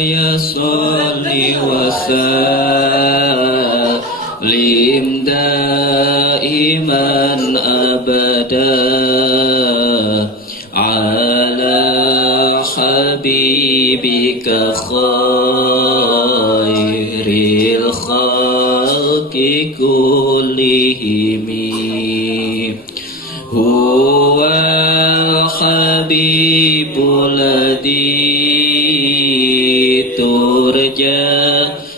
ya sholli wa sallim daiman abada ala habibika khairil khalqi kullihim huwa habibul ladzi turja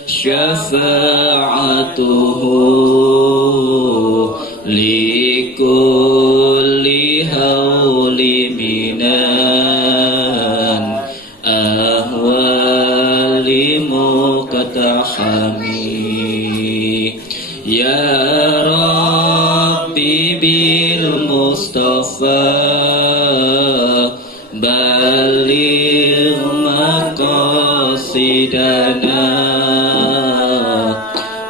syafa'atuhu likulli hawli minan ahwali muqtahami ya Rabbi bil Mustafa baligh maqasidana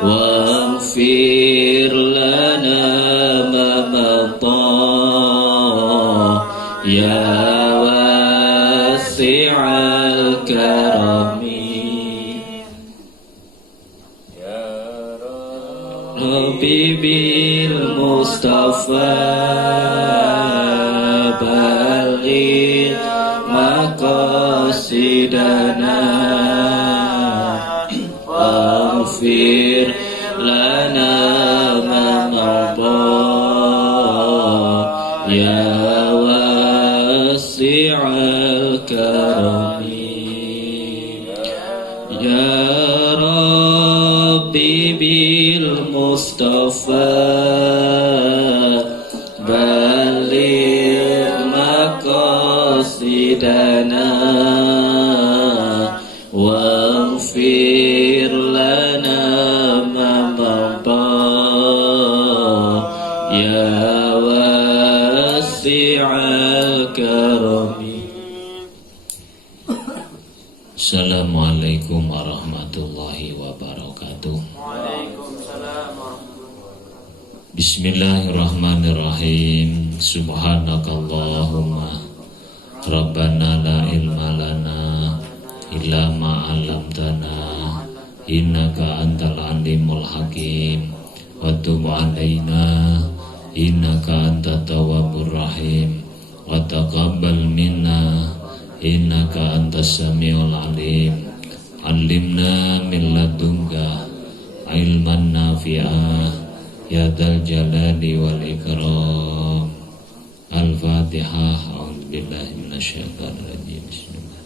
waghfir lana ma madha ya wasi'al karami ya Rabbi bil Mustafa baligh maqasidana waghfir lana ma madha ya wasi'al karami ya Rabbi bil Mustafa baligh maqasidana waghfir lana ma madha ya wasi'al karami. Assalamualaikum warahmatullahi wabarakatuh. Waalaikumsalam warahmatullahi wabarakatuh. Bismillahirrahmanirrahim. Subhanakallahumma Rabbana la ilma lana illa ma 'allamtana innaka antal alimul hakim wa tub 'alaina innaka antat tawwabur rahim wa taqabbal minna innaka antas samiul alim. 'Allimna min ladunka ilman nafi'ah ya dzal jalali wal ikram. Al-Fatihah. A'udzubillahi minasyaitonir rajim. Bismillah.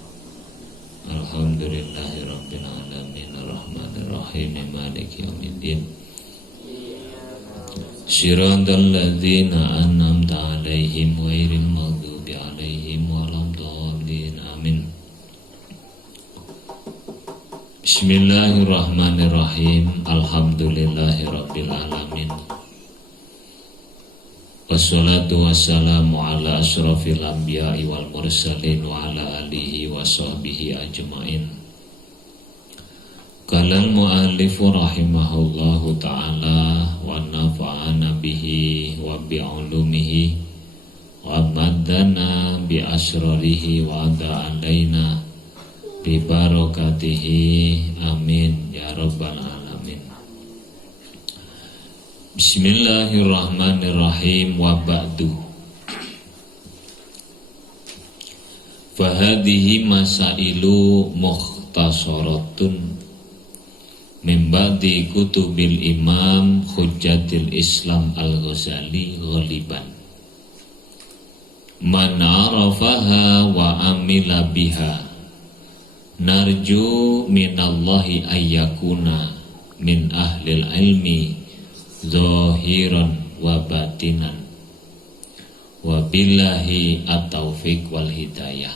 Alhamdulillahi rabbil alamin arrahmanir rahim maliki yaumiddin. Shiratal ladzina an'amta 'alaihim ghairil maghdubi 'alaihim waladdallin. Amin. Bismillahirrahmanirrahim. Alhamdulillahi rabbil alamin. Wassalatu wassalamu ala ashrafil anbiya'i wal mursalin wa ala alihi wa sahbihi ajma'in. Qalal mu'allifu rahimahullahu ta'ala wa nafa'ana bihi wa bi'ulumihi wa maddana bi asrarihi wa ada alaina bi barakatihi amin ya rabbal alamin. Bismillahirrahmanirrahim wa ba'du. Fahadihi masailu mukhtasaratun min ba'di kutubil imam Hujjatil Islam Al-Ghazali ghaliban. Man arafaha wa amila biha narju minallahi ayyakuna min ahlil ilmi zahiran wa batinan wa billahi at-taufiq wal hidayah.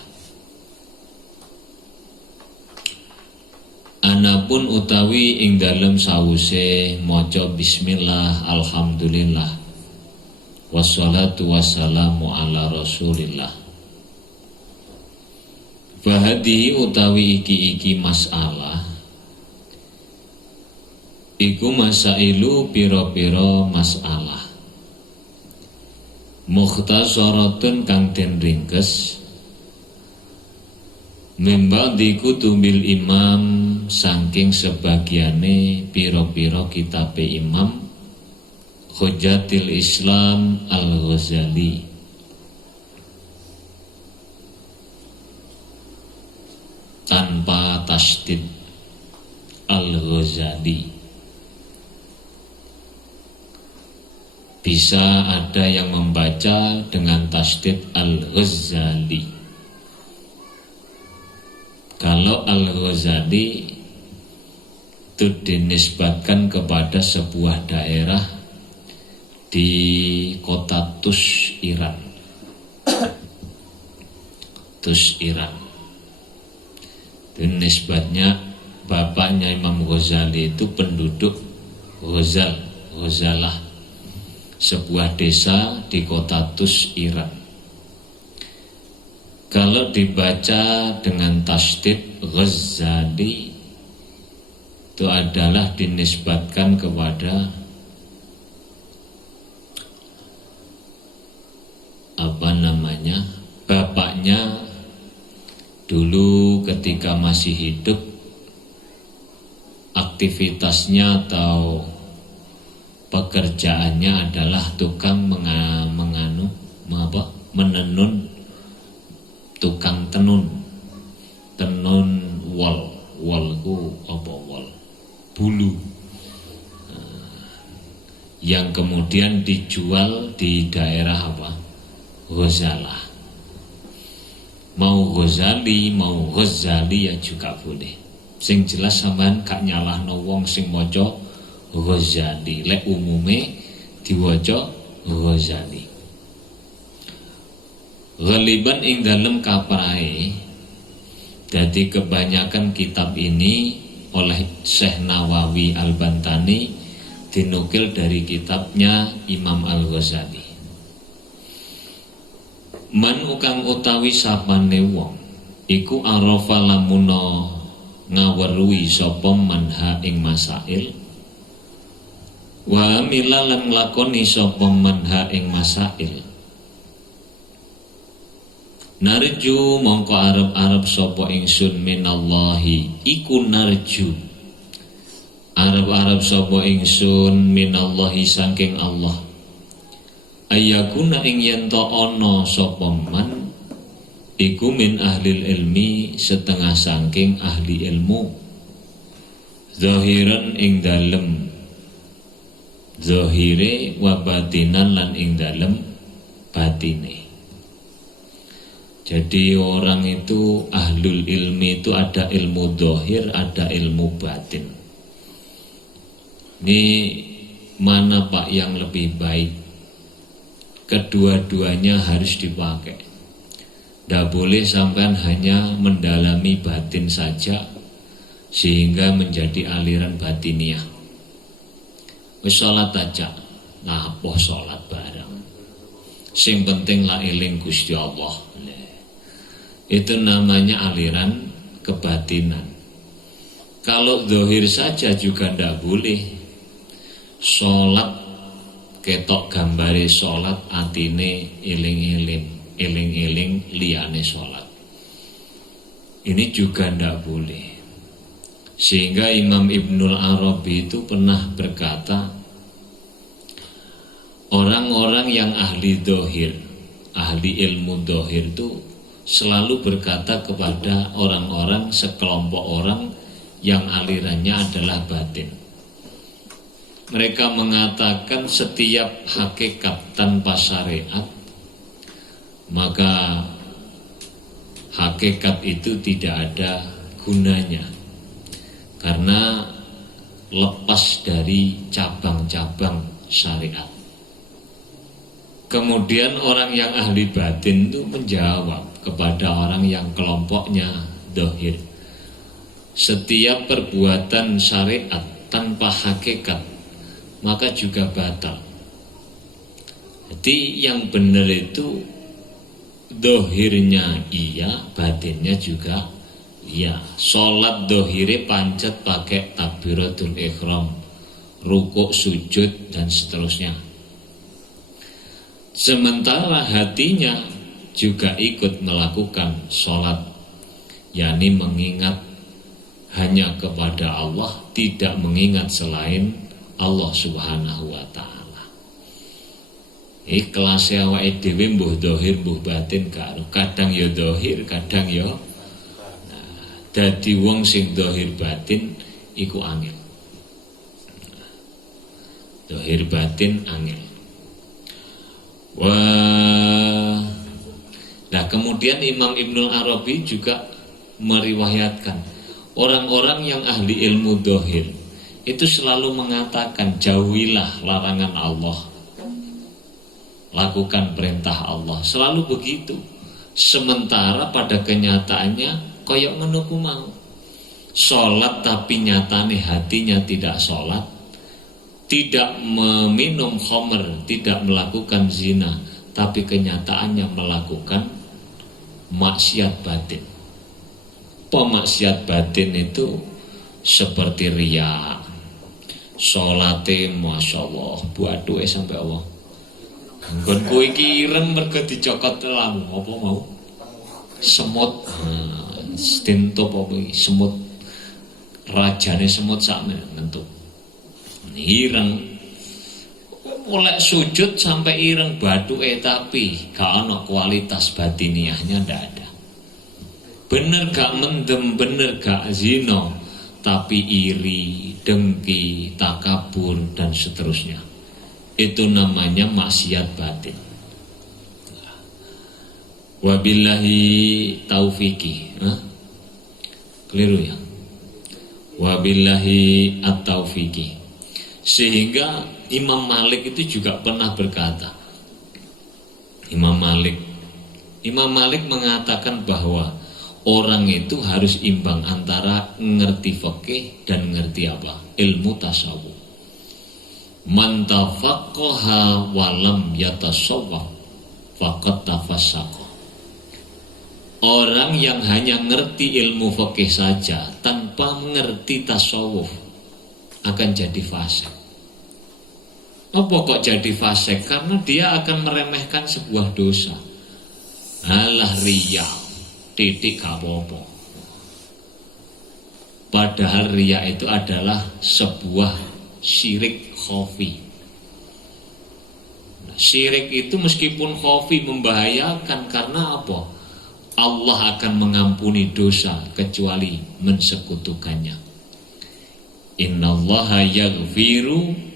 Anapun utawi ing dalem sawuse maca bismillah alhamdulillah wassalatu wassalamu ala rasulillah. Fahadihi utawi iki masalah iku masailu pira-pira masalah mukhtasaratun kang den ringkes Mimba dikutubil imam saking sebagiane piro-piro kitabe imam Hujatil Islam Al-Ghazali. Tanpa tasdid Al-Ghazali. Bisa ada yang membaca dengan tasdid Al-Ghazali. Kalau Al-Ghazali itu dinisbatkan kepada sebuah daerah di kota Tus, Iran. Tus, Iran. Itu nisbatnya bapaknya Imam Ghazali itu penduduk Ghazalah, sebuah desa di kota Tus, Iran. Kalau dibaca dengan tasdid Ghazali itu adalah dinisbatkan kepada bapaknya dulu ketika masih hidup, aktivitasnya atau pekerjaannya adalah tukang menenun, tukang tenun wol ku apa wol bulu, yang kemudian dijual di daerah Ghazalah. Mau Ghazali mau Ghazali ya juga boleh. Sing jelas sampean gak nyalahno wong sing maca Ghazali, lek umume diwaca Ghazali. Ghaliban ing dalem kaprahe, dadi kebanyakan kitab ini oleh Syekh Nawawi Al-Bantani dinukil dari kitabnya Imam Al-Ghazali. Man ukang utawi sapane wong iku arafa lamuna ngaweruhi sapa manha ing masail, wa milalan nglakoni sapa manha ing masail, narju mongko arep sapa ingsun minallahi iku narju arep sapa ingsun minallahi saking Allah, ayakuna ing yen to ana sapa man iku min ahlil ilmi setengah saking ahli ilmu, zahiran ing dalem zahire wa batinan lan ing dalem batine. Jadi orang itu ahlul ilmi itu ada ilmu zahir, ada ilmu batin. Ini mana Pak yang lebih baik? Kedua-duanya harus dipakai. Tidak boleh sampai hanya mendalami batin saja sehingga menjadi aliran batiniah. Wis salat aja, nah apa salat bareng. Sing penting la eling Gusti Allah. Itu namanya aliran kebatinan. Kalau zahir saja juga tidak boleh. Salat ketok gambare salat, atine eling-eling liyane salat. Ini juga ndak boleh. Sehingga Imam Ibnul Arabi itu pernah berkata, orang-orang yang ahli zahir, ahli ilmu zahir itu selalu berkata kepada orang-orang, sekelompok orang yang alirannya adalah batin. Mereka mengatakan setiap hakikat tanpa syariat, maka hakikat itu tidak ada gunanya, karena lepas dari cabang-cabang syariat. Kemudian orang yang ahli batin itu menjawab kepada orang yang kelompoknya zahir, setiap perbuatan syariat tanpa hakikat maka juga batal. Jadi yang benar itu dohirnya iya, batinnya juga iya. Sholat dohire pancet pakai takbiratul ihram, rukuk, sujud dan seterusnya. Sementara hatinya juga ikut melakukan sholat, yakni mengingat hanya kepada Allah, tidak mengingat selain Allah Subhanahu wa taala. Ikhlas awake dhewe mbuh dohir mbuh batin karo, kadang ya dohir, kadang ya dadi wong sing dohir batin iku angel. Dohir batin angel. Wah. Nah, kemudian Imam Ibnul Arabi juga meriwayatkan orang-orang yang ahli ilmu dohir itu selalu mengatakan jauhilah larangan Allah, lakukan perintah Allah, selalu begitu. Sementara pada kenyataannya koyok menuku mau sholat tapi nyatane hatinya tidak sholat, tidak meminum khamr, tidak melakukan zina, tapi kenyataannya melakukan maksiat batin. Pemaksiat batin itu seperti riya. Salate masyaallah buatuke sampai Allah. Nggon kowe iki ireng mergo dicokot lamu apa mau? Semut. Stinto apa iki? Semut. Rajane semut sakmene nentu. Ireng. Oleh sujud sampai ireng batuke tapi gak ana kualitas batiniahnya, ndak ada. Bener gak mendem, bener gak zina, tapi iri, dengki, takabur dan seterusnya. Itu namanya maksiat batin. Wabillahi taufiki. Keliru ya. Wabillahi at-taufiki. Sehingga Imam Malik itu juga pernah berkata, Imam Malik mengatakan bahwa orang itu harus imbang antara ngerti fikih dan ngerti apa? Ilmu tasawuf. Man tafaqqaha wa lam yatasawwaf faqad tafassaqa. Orang yang hanya ngerti ilmu fikih saja tanpa mengerti tasawuf akan jadi fasik. Apa kok jadi fasik? Karena dia akan meremehkan sebuah dosa. Alah riya, titik gak apa-apa. Padahal riya itu adalah sebuah syirik khafi. Syirik itu meskipun khafi membahayakan karena apa? Allah akan mengampuni dosa kecuali mensekutukannya. Innallaha yaghfiru.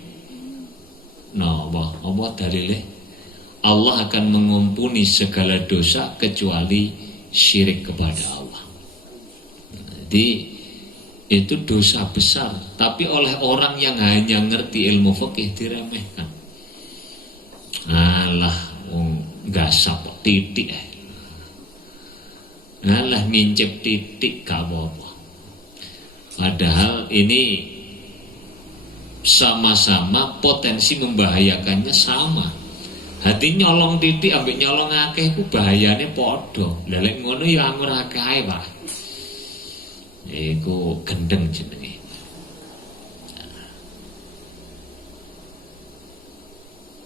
Nah, apa dalilnya? Allah akan mengampuni segala dosa kecuali syirik kepada Allah. Jadi itu dosa besar, tapi oleh orang yang hanya ngerti ilmu fikih diremehkan. Alah, gasap titik. Alah ngincip titik gak apa-apa. Padahal ini sama-sama potensi membahayakannya sama. Hati nyolong titik ambek nyolong akeh ku bahayane padha. Lelek ngono ya anggur akeh ae, Pak. Iku gendeng jenenge.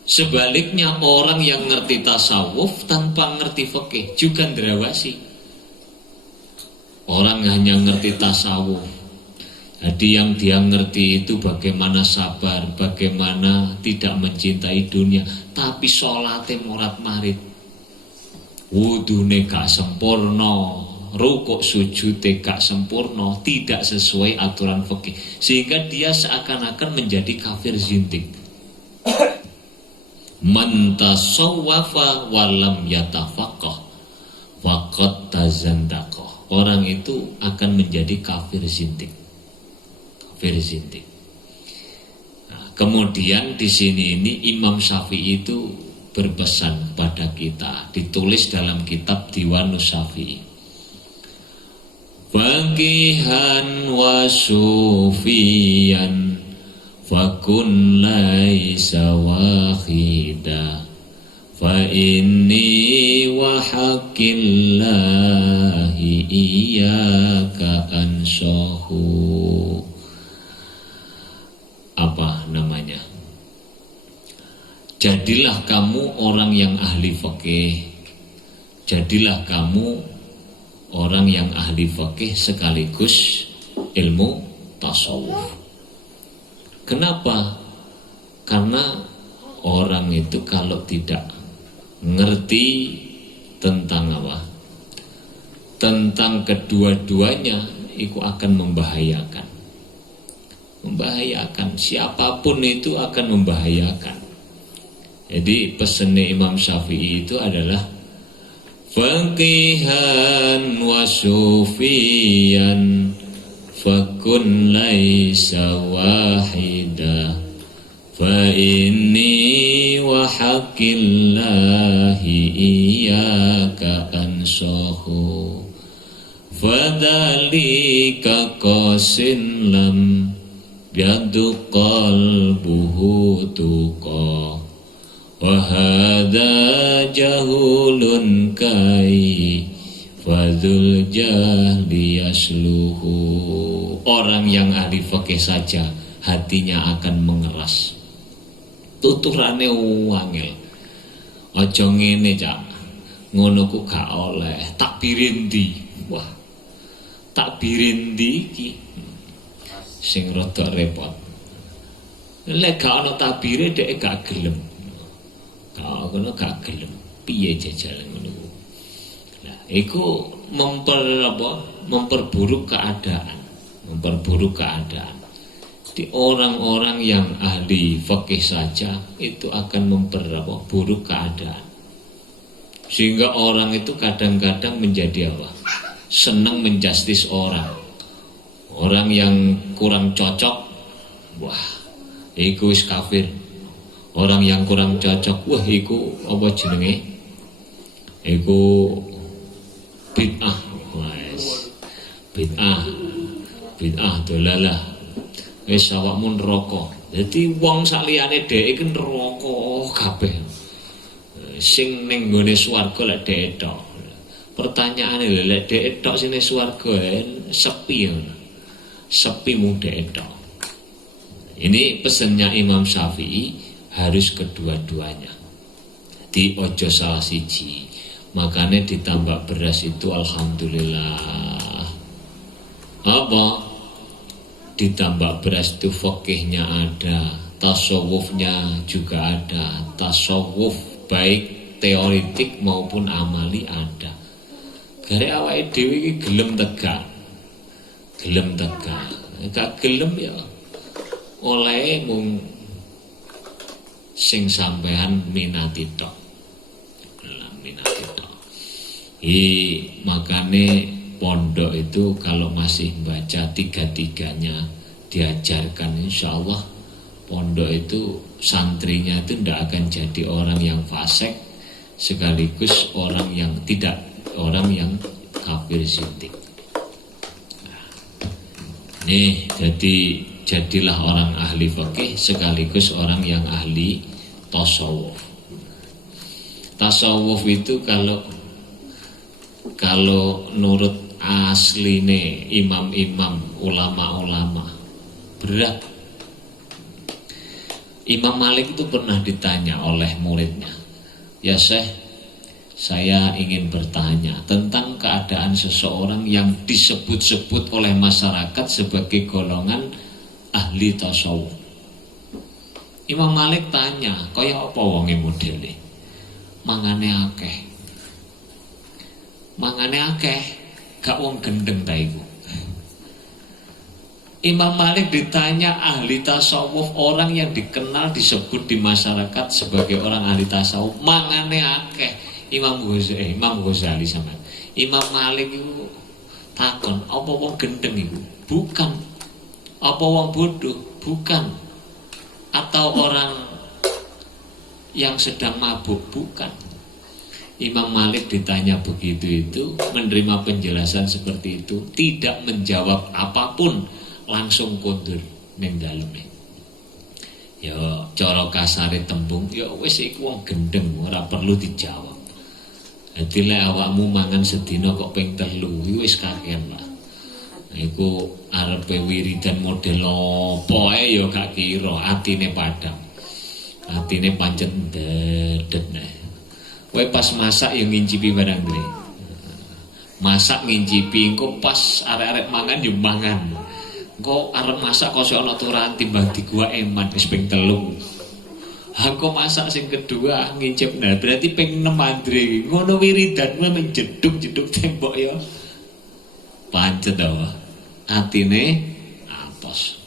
Sebaliknya orang yang ngerti tasawuf tanpa ngerti fikih juga ndrawasi. Orang hanya ngerti tasawuf. Jadi yang dia ngerti itu bagaimana sabar, bagaimana tidak mencintai dunia, tapi sholatnya morat marit, wudune gak sempurna, rukuk sujudnya gak sempurna, tidak sesuai aturan fikih, sehingga dia seakan-akan menjadi kafir zindik. Man tasawwafa walam yatafaqqah faqad tazandaqa. Orang itu akan menjadi kafir zindik. Nah, kemudian di sini ini Imam Syafi'i itu berpesan pada kita, ditulis dalam kitab Diwanus Syafi'i. Faqihan wa sufiyan fakun laisa wahida fa inni wa haqqillahi iyyaka ansahu. Apa namanya? Jadilah kamu orang yang ahli fikih. Jadilah kamu orang yang ahli fikih sekaligus ilmu tasawuf. Kenapa? Karena orang itu kalau tidak ngerti tentang apa? Tentang kedua-duanya, itu akan membahayakan. Membahayakan, siapapun itu akan membahayakan. Jadi pesannya Imam Syafi'i itu adalah faqihan wa sufiyan fakun laisa wahida fa inni wa haqqillahi iyyaka ansahu fadhalika qasin lam yadu qalbuhu tuqa wa hadza jahulun kai fadzul jahli yasluhu. Orang yang ahli fikih saja hatinya akan mengeras, tuturane wangel. Aja ngene cak, ngono ku gak oleh, takbire ndi? Wah, takbire ndi iki sing rada repot. Lek gak ono takbire dhek gak gelem. Kalau gak gelem piye jajalan ngono. Nah, iku memperburuk keadaan. Di orang-orang yang ahli fikih saja itu akan memperburuk keadaan. Sehingga orang itu kadang-kadang menjadi apa? Senang menjustis orang. Orang yang kurang cocok, wah, iku wis kafir. Orang yang kurang cocok, wah iku apa jenenge? Iku bid'ah. Wes. Bid'ah dolalah. Wis awakmu neraka. Dadi wong saliyane dhek iki neraka kabeh. Sing ning nggone swarga lek dhek tok. Pertanyaane lho lek dhek tok sing ning swarga sepi ngono. Sepi mu dhek tok. Ini pesannya Imam Syafi'i, harus kedua-duanya. Di ojo salah siji. Makanya ditambah beras itu alhamdulillah. Apa? Ditambah beras itu fikihnya ada, tasawufnya juga ada. Tasawuf baik teoritik maupun amali ada. Gare awake dhewe iki gelem tegak. Gak gelem ya oleh mung sing sampean minati tok. Minati tok. Makane pondok itu kalau masih baca tiga-tiganya diajarkan, insya Allah pondok itu santrinya itu tidak akan jadi orang yang fasik sekaligus orang yang kafir sindik. Nih, jadilah orang ahli fikih sekaligus orang yang ahli tasawuf. Tasawuf itu kalau nurut asline imam-imam, ulama-ulama berat. Imam Malik itu pernah ditanya oleh muridnya, "Ya Syekh, saya ingin bertanya tentang keadaan seseorang yang disebut-sebut oleh masyarakat sebagai golongan ahli tasawuf." Imam Malik tanya, "Kaya apa wonge modele?" Mangane akeh, gak wong gendeng ta iku. Imam Malik ditanya ahli tasawuf, orang yang dikenal disebut di masyarakat sebagai orang ahli tasawuf, mangane akeh. Imam Ghazali sama Imam Malik itu takon, apa wong gendeng itu? Bukan. Apa wong bodoh? Bukan. Atau orang yang sedang mabuk? Bukan. Imam Malik ditanya begitu itu, menerima penjelasan seperti itu, tidak menjawab apapun, langsung kondur ning daleme. Ya cara kasare tembung, ya wis iku wong gendeng, ora perlu dijawab. Dadi lek awakmu mangan sedina kok ping 3, wis kakean lah. Iku arepe wiridan model apa ae ya gak kira, atine padang. Atine pancet dedet. Kowe pas masak ya ngincipi barang kuwi. Masak ngincipi engko pas arek-arek mangan yo mangan. Engko arep masak kok ana aturan timbang di gua eman wis ping 3. Aku masak sing kedua ngincip, nah berarti ping 6 Andre ngono wiridan kuwi menjeduk-jeduk tembok ya pancet dawa atine atos.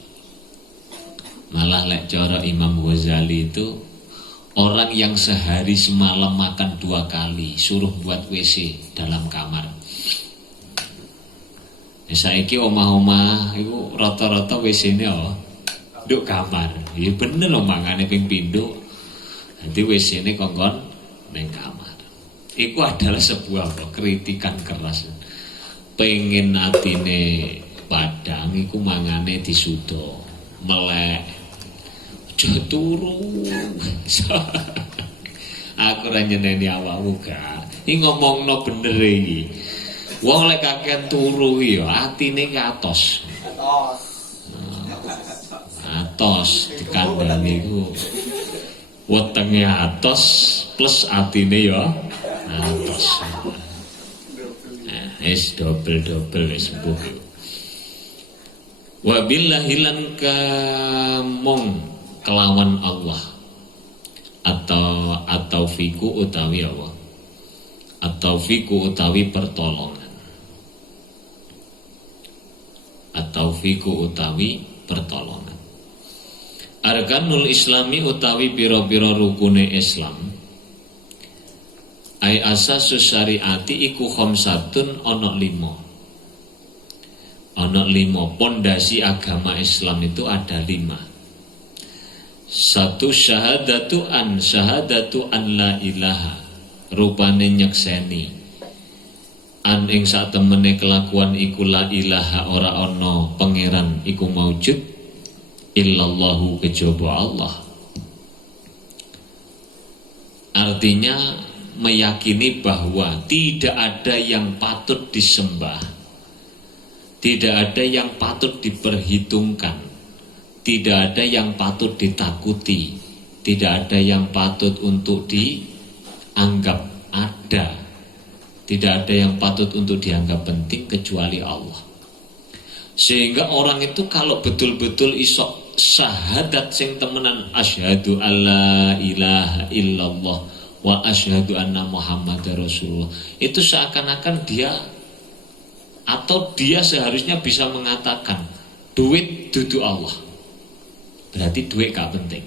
Malah lek cara Imam Ghazali itu orang yang sehari semalam makan 2 kali suruh buat WC dalam kamar. Saiki omah-omah iku rata-rata WC-ne nduk kamar. Ya bener lho mangane ping pindho. Nanti WC-ne kongkon ning kamar. Iku adalah sebuah kritikan keras. Pengen atine padang iku mangane disuda, melek. Aja turu. Aku ora nyeneni awakmu gak. Iki ngomongno bener iki. Wong lek kakean turu ya atine katos. Atos dikandani iku wetenge atos plus atine ya atos. Nah, wis dobel-dobel wis sembuh. Wa billahi lan kamong kelawan Allah atau fiku utawi Allah. Atau fiku utawi pertolongan. Atau fiku utawi pertolongan. Arkanul Islami utawi pira-pira rukune Islam. Ai asasus syariati iku khamsatun ana 5. Ana 5 pondasi agama Islam itu ada 5. Satu syahadatu an la ilaha, rupane nyekseni an ing sak temene kelakuan iku la ilaha ora ana pangeran iku maujud illallahu kejaba Allah. Artinya meyakini bahwa tidak ada yang patut disembah, tidak ada yang patut diperhitungkan, tidak ada yang patut ditakuti, tidak ada yang patut untuk dianggap ada, tidak ada yang patut untuk dianggap penting kecuali Allah. Sehingga orang itu kalau betul-betul isok syahadat sing temenan asyhadu alla ilaha illallah wa asyhadu anna muhammadar rasulullah, itu seakan-akan dia seharusnya bisa mengatakan duit dudu Allah, berarti duit gak penting.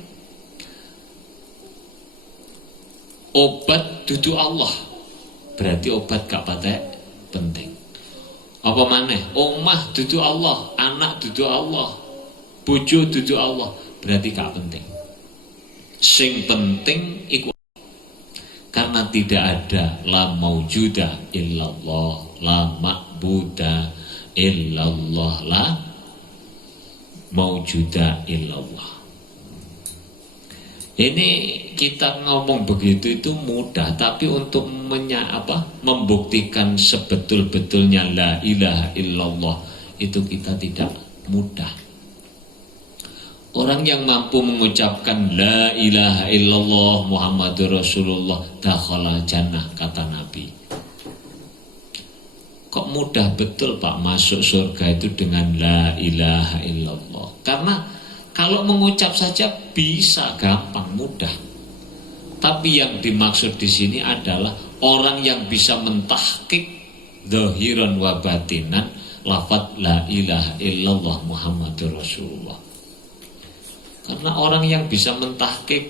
Obat dudu Allah, berarti obat gak penting. Apa maneh? Omah dudu Allah, anak dudu Allah, bojo dudu Allah, berarti gak penting. Sing penting iku karena tidak ada la maujuda illallah, la ma'buda illallah, la maujuda illallah. Ini kita ngomong begitu itu mudah, tapi untuk membuktikan sebetul-betulnya la ilaha illallah itu kita tidak mudah. Orang yang mampu mengucapkan la ilaha illallah Muhammadur Rasulullah dakhala jannah, kata Nabi. Kok mudah betul Pak masuk surga itu dengan la ilaha illallah? Karena kalau mengucap saja bisa gampang, mudah. Tapi yang dimaksud di sini adalah orang yang bisa mentahqiq zahiran wa batinan lafaz la ilaha illallah Muhammadur Rasulullah. Karena orang yang bisa mentahqiq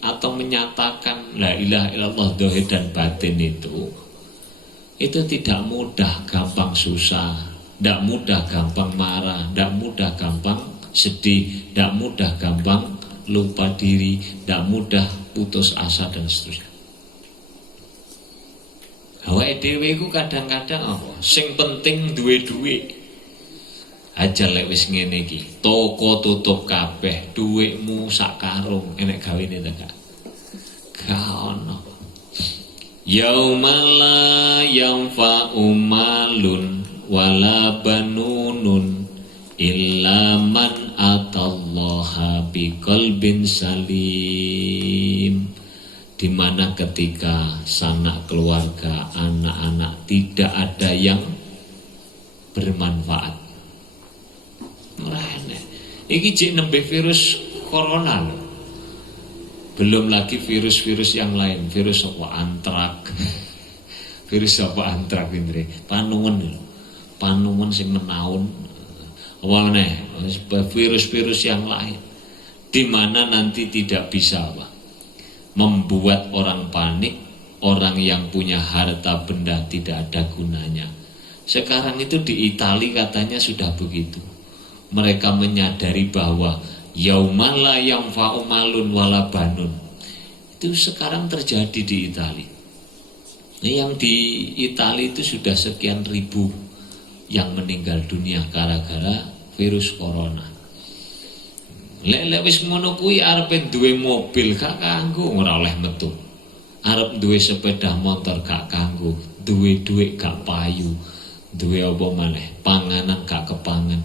atau menyatakan la ilaha illallah zahir dan batin itu tidak mudah, gampang susah, tidak mudah gampang marah, tidak mudah gampang sedih, tidak mudah gampang lupa diri, tidak mudah putus asa dan seterusnya. Awake dhewe iku kadang-kadang apa? Sing penting duwe-duwe. Aja lek wis ngene iki, toko tutup kabeh, dhuwitmu sak karung, enek gawene ta gak? Gak ono. Yaumala yanfa'u malun wala banunun illa man atallaha biqalbin salim. di mana ketika sanak keluarga, anak-anak tidak ada yang bermanfaat. Iki jek nembe virus corona loh. Belum lagi virus-virus yang lain, virus apa antrak. Virus apa antrak ini? Panungan sing menaun. Apa meneh? Virus-virus yang lain. Di mana nanti tidak bisa apa? Membuat orang panik, orang yang punya harta benda tidak ada gunanya. Sekarang itu di Italia katanya sudah begitu. Mereka menyadari bahwa yaumal la yanfa'u malun wala banun. Itu sekarang terjadi di Italia. Yang di Italia itu sudah sekian ribu yang meninggal dunia gara-gara virus corona. Lek wis ngono kuwi arep duwe mobil gak kanggo ora oleh metu. Arep duwe sepeda motor gak kanggo, duwe dhuwit gak payu, duwe apa maneh, panganan gak kepangan.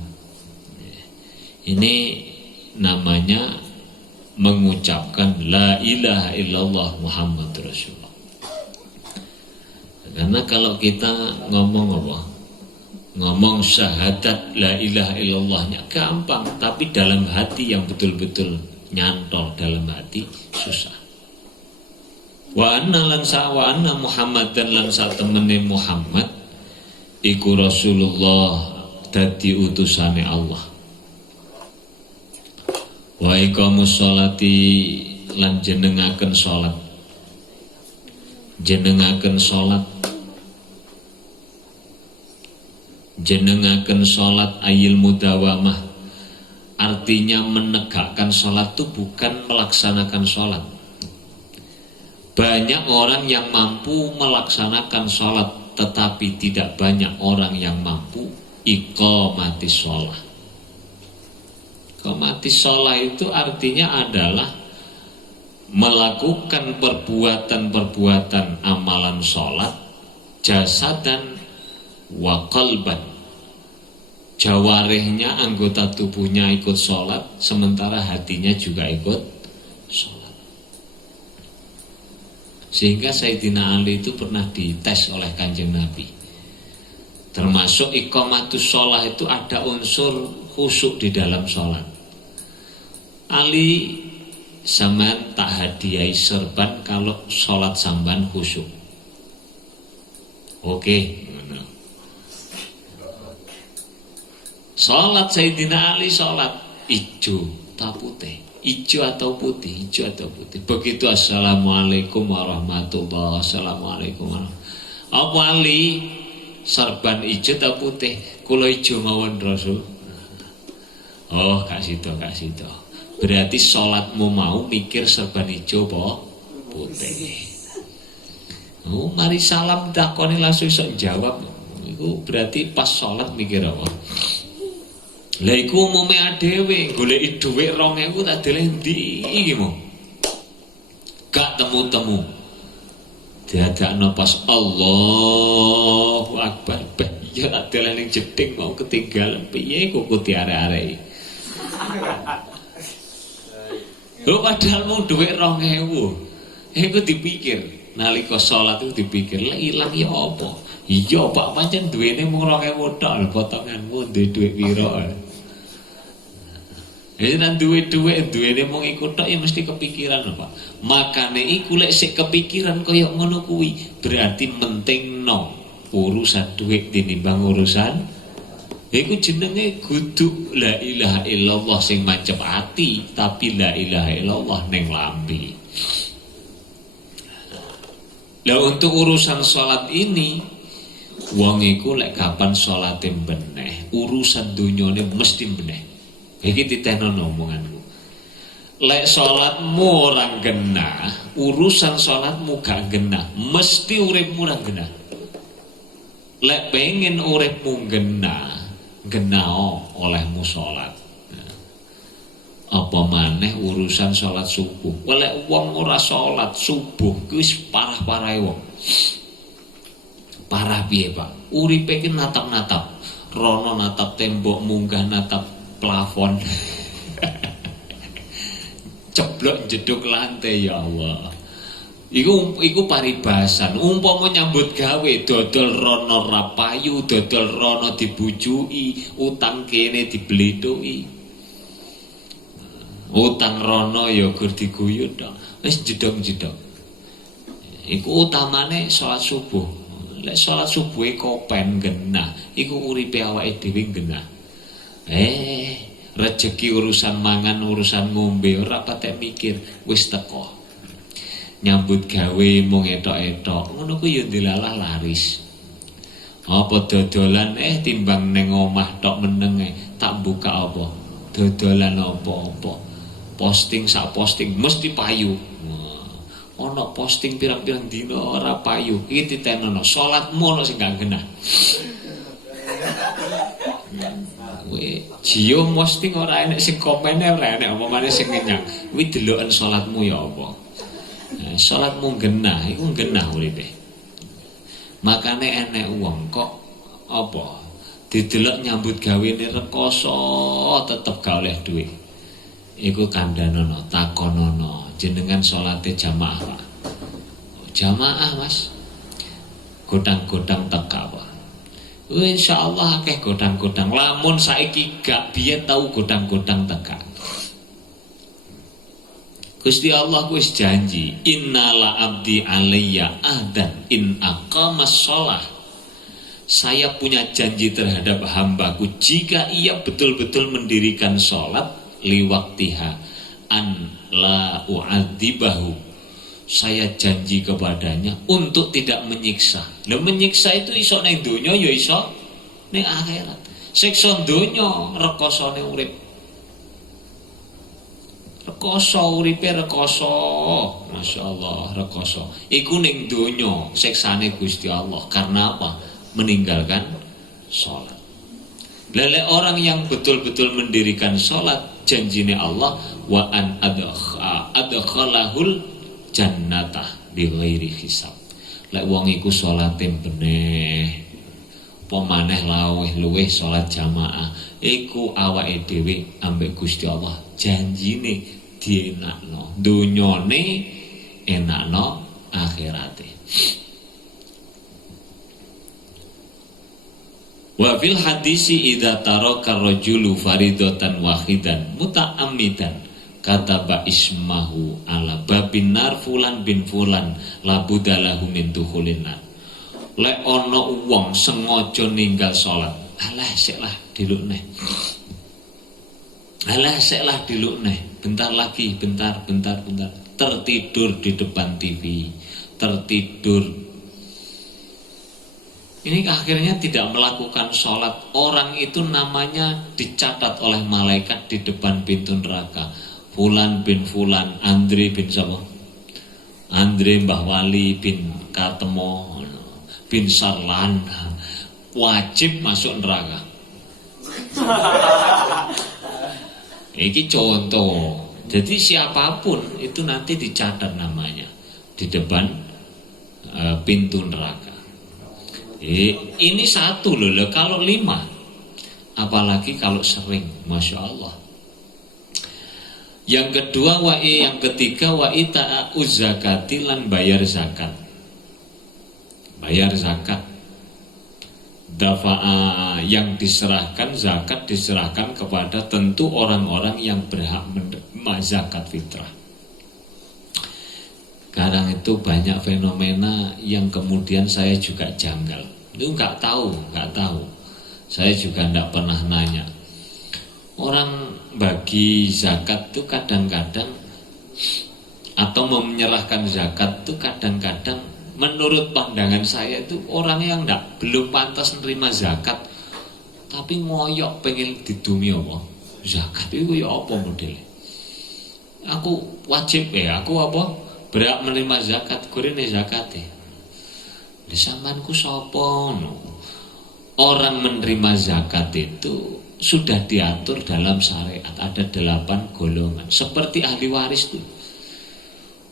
Ini namanya mengucapkan la ilaha illallah Muhammad Rasulullah. Karena kalau kita ngomong apa? Ngomong syahadat la ilaha illallahnya gampang, tapi dalam hati yang betul-betul nyantol dalam hati susah. Wa anna Muhammadan lan satemene Muhammad iku Rasulullah dadi utusane Allah. Wa iqamus sholati lan jenengaken salat. Jenengaken salat ayil mudawamah. Artinya menegakkan salat itu bukan melaksanakan salat. Banyak orang yang mampu melaksanakan salat, tetapi tidak banyak orang yang mampu iqamatis shalah. Iqamatis shalah itu artinya adalah melakukan perbuatan-perbuatan amalan salat jasadan wa qalban. Jawarihnya, anggota tubuhnya ikut sholat, sementara hatinya juga ikut sholat. Sehingga Sayyidina Ali itu pernah dites oleh Kanjeng Nabi. Termasuk iqamatus sholat itu ada unsur khusyuk di dalam sholat. Ali, sampean tak hadiahi serban kalau sholat sampean khusyuk. Oke. Salat Sayyidina Ali, salat ijo tak putih, ijo atau putih, ijo atau putih. Begitu assalamualaikum warahmatullahi, assalamualaikum warahmatullahi. Apa Ali serban ijo tak putih? Kula ijo mawon Rasul. Oh, kak sito. Berarti salatmu mau mikir serban ijo apa putih. Oh, mari salam takoni langsung sok jawab. Iku berarti pas salat mikir apa? Lah iku umume dhewe goleki dhuwit 2000 tak deleh ndi iki mo. Gak temu-temu. Diadakno pas Allahu Akbar. Ya tak deleh ning jeding mau ketinggalan piye kok diarek-arek. Lho padahal mau dhuwit 2000. Iku dipikir nalika salat itu dipikir lek ilang ya apa? Iya Pak pancen duwene mung 2000 tok potonganmu duwe dhuwit pira. Nek duwe-duwene mung iku tok ya mesti kepikiran Pak. Makane iku lek sik kepikiran kaya ngono kuwi berarti mentingno urusan duit tinimbang urusan iku jenenge kudu la ilaha illallah sing mancep ati, tapi la ilaha illallah ning lambe. Lah untuk urusan salat ini wong iku lek kapan salate beneh, urusan dunyane mesti beneh. Iki ditenono omonganku. Lek salatmu orang genah, urusan salatmu gak genah, mesti uripmu ora genah. Lek pengen uripmu genah olehmu salat. Apa maneh urusan salat subuh. Lek wong ora salat subuh kuwi wis parah-parahe wong. Parah piye, Pak? Uripe iki natap-natap. Rono natap tembok, munggah natap plafon. Ceblok jeduk lantai ya Allah. Iku paribasan. Umpama nyambut gawe dodol rono rapayu, dodol rono dibujuki, utang kene dibletoki. Utang rono ya gur diguyu tok. Wis jedog-jedog. Iku utamane salat subuh. Lek salat subuhe kopen genah, iku uripe awake dhewe genah. Rezeki urusan mangan, urusan ngombe ora patek mikir, wis teko. Nyambut gawe mung etok-etok ngono ku ya dilalah laris. Apa dodolan timbang ning omah tok meneng tak buka apa dodolan apa-apa posting sak posting mesti payu. Ana posting pirang-pirang dina ora payu iki ditenono salatmu ana sing gak genah. Kuwi jiyo posting ora enek sing komene ora enek apa maneh sing ngenyang kuwi deloken salatmu ya apa. Salatmu genah, iku genah uripe. Makane enek wong kok apa didelok nyambut gawene rekoso tetep gak oleh duit. Iku kandhanono, takonono, jenengan salate jamaah Pak. Jamaah Mas. Godang-godang teka apa? Insyaallah akeh godang-godang. Lamun saiki gak biyen tau godang-godang teka. Gusti Allah wis janji, innala abdi alayya ahdan in aqamas shalah. Saya punya janji terhadap hambaku jika ia betul-betul mendirikan salat liwaktiha an la u'adzibahu. Saya janji kepadanya untuk tidak menyiksa. Lah menyiksa itu iso ning donya ya iso ning akhirat. Siksa donya rekosane urip. Rekoso uripe rekoso, masyaallah rekoso. Iku ning donya siksane Gusti Allah karena apa? Meninggalkan salat. Lele orang yang betul-betul mendirikan salat janjine Allah wa an adkhalahul jannata bighairi hisab. Lek wong iku salate beneh apa maneh luweh salat jamaah iku awake dhewe ambek Gusti Allah janjine dienakno dunyane enakno akhirate. Wa fil hadisi idza taraka rajulu faridatan wahidan muta'ammidan kataba ismahu ala babin nar fulan bin fulan labudalahu min dukhulin nar. Lek ana wong sengaja ninggal salat, alah sik lah dilukne. Alah sik lah dilukne. Bentar lagi, bentar. Tertidur di depan TV, tertidur. Ini akhirnya tidak melakukan sholat. Orang itu namanya dicatat oleh malaikat di depan pintu neraka. Fulan bin Fulan, Andre bin siapa? Andre Mbah Wali bin Katemo bin Sarlan wajib masuk neraka. Ini contoh. Jadi siapapun itu nanti dicatat namanya di depan pintu neraka. Ini satu loh. Kalau 5, apalagi kalau sering, masya Allah. Yang kedua yang ketiga wa ita uzakati lan bayar zakat. Bayar zakat. Dafa'a yang diserahkan zakat diserahkan kepada tentu orang-orang yang berhak menerima zakat fitrah. Sekarang itu banyak fenomena yang kemudian saya juga janggal. Itu nggak tahu. Saya juga nggak pernah nanya. Orang bagi zakat itu kadang-kadang atau menyerahkan zakat itu kadang-kadang menurut pandangan saya itu orang yang belum pantas menerima zakat tapi ngoyok pengen didumi apa zakat itu ya apa modelnya. Aku wajib aku apa berhak menerima zakat kurine zakat di samanku sapa no. Orang menerima zakat itu sudah diatur dalam syariat, ada 8 golongan seperti ahli waris tuh.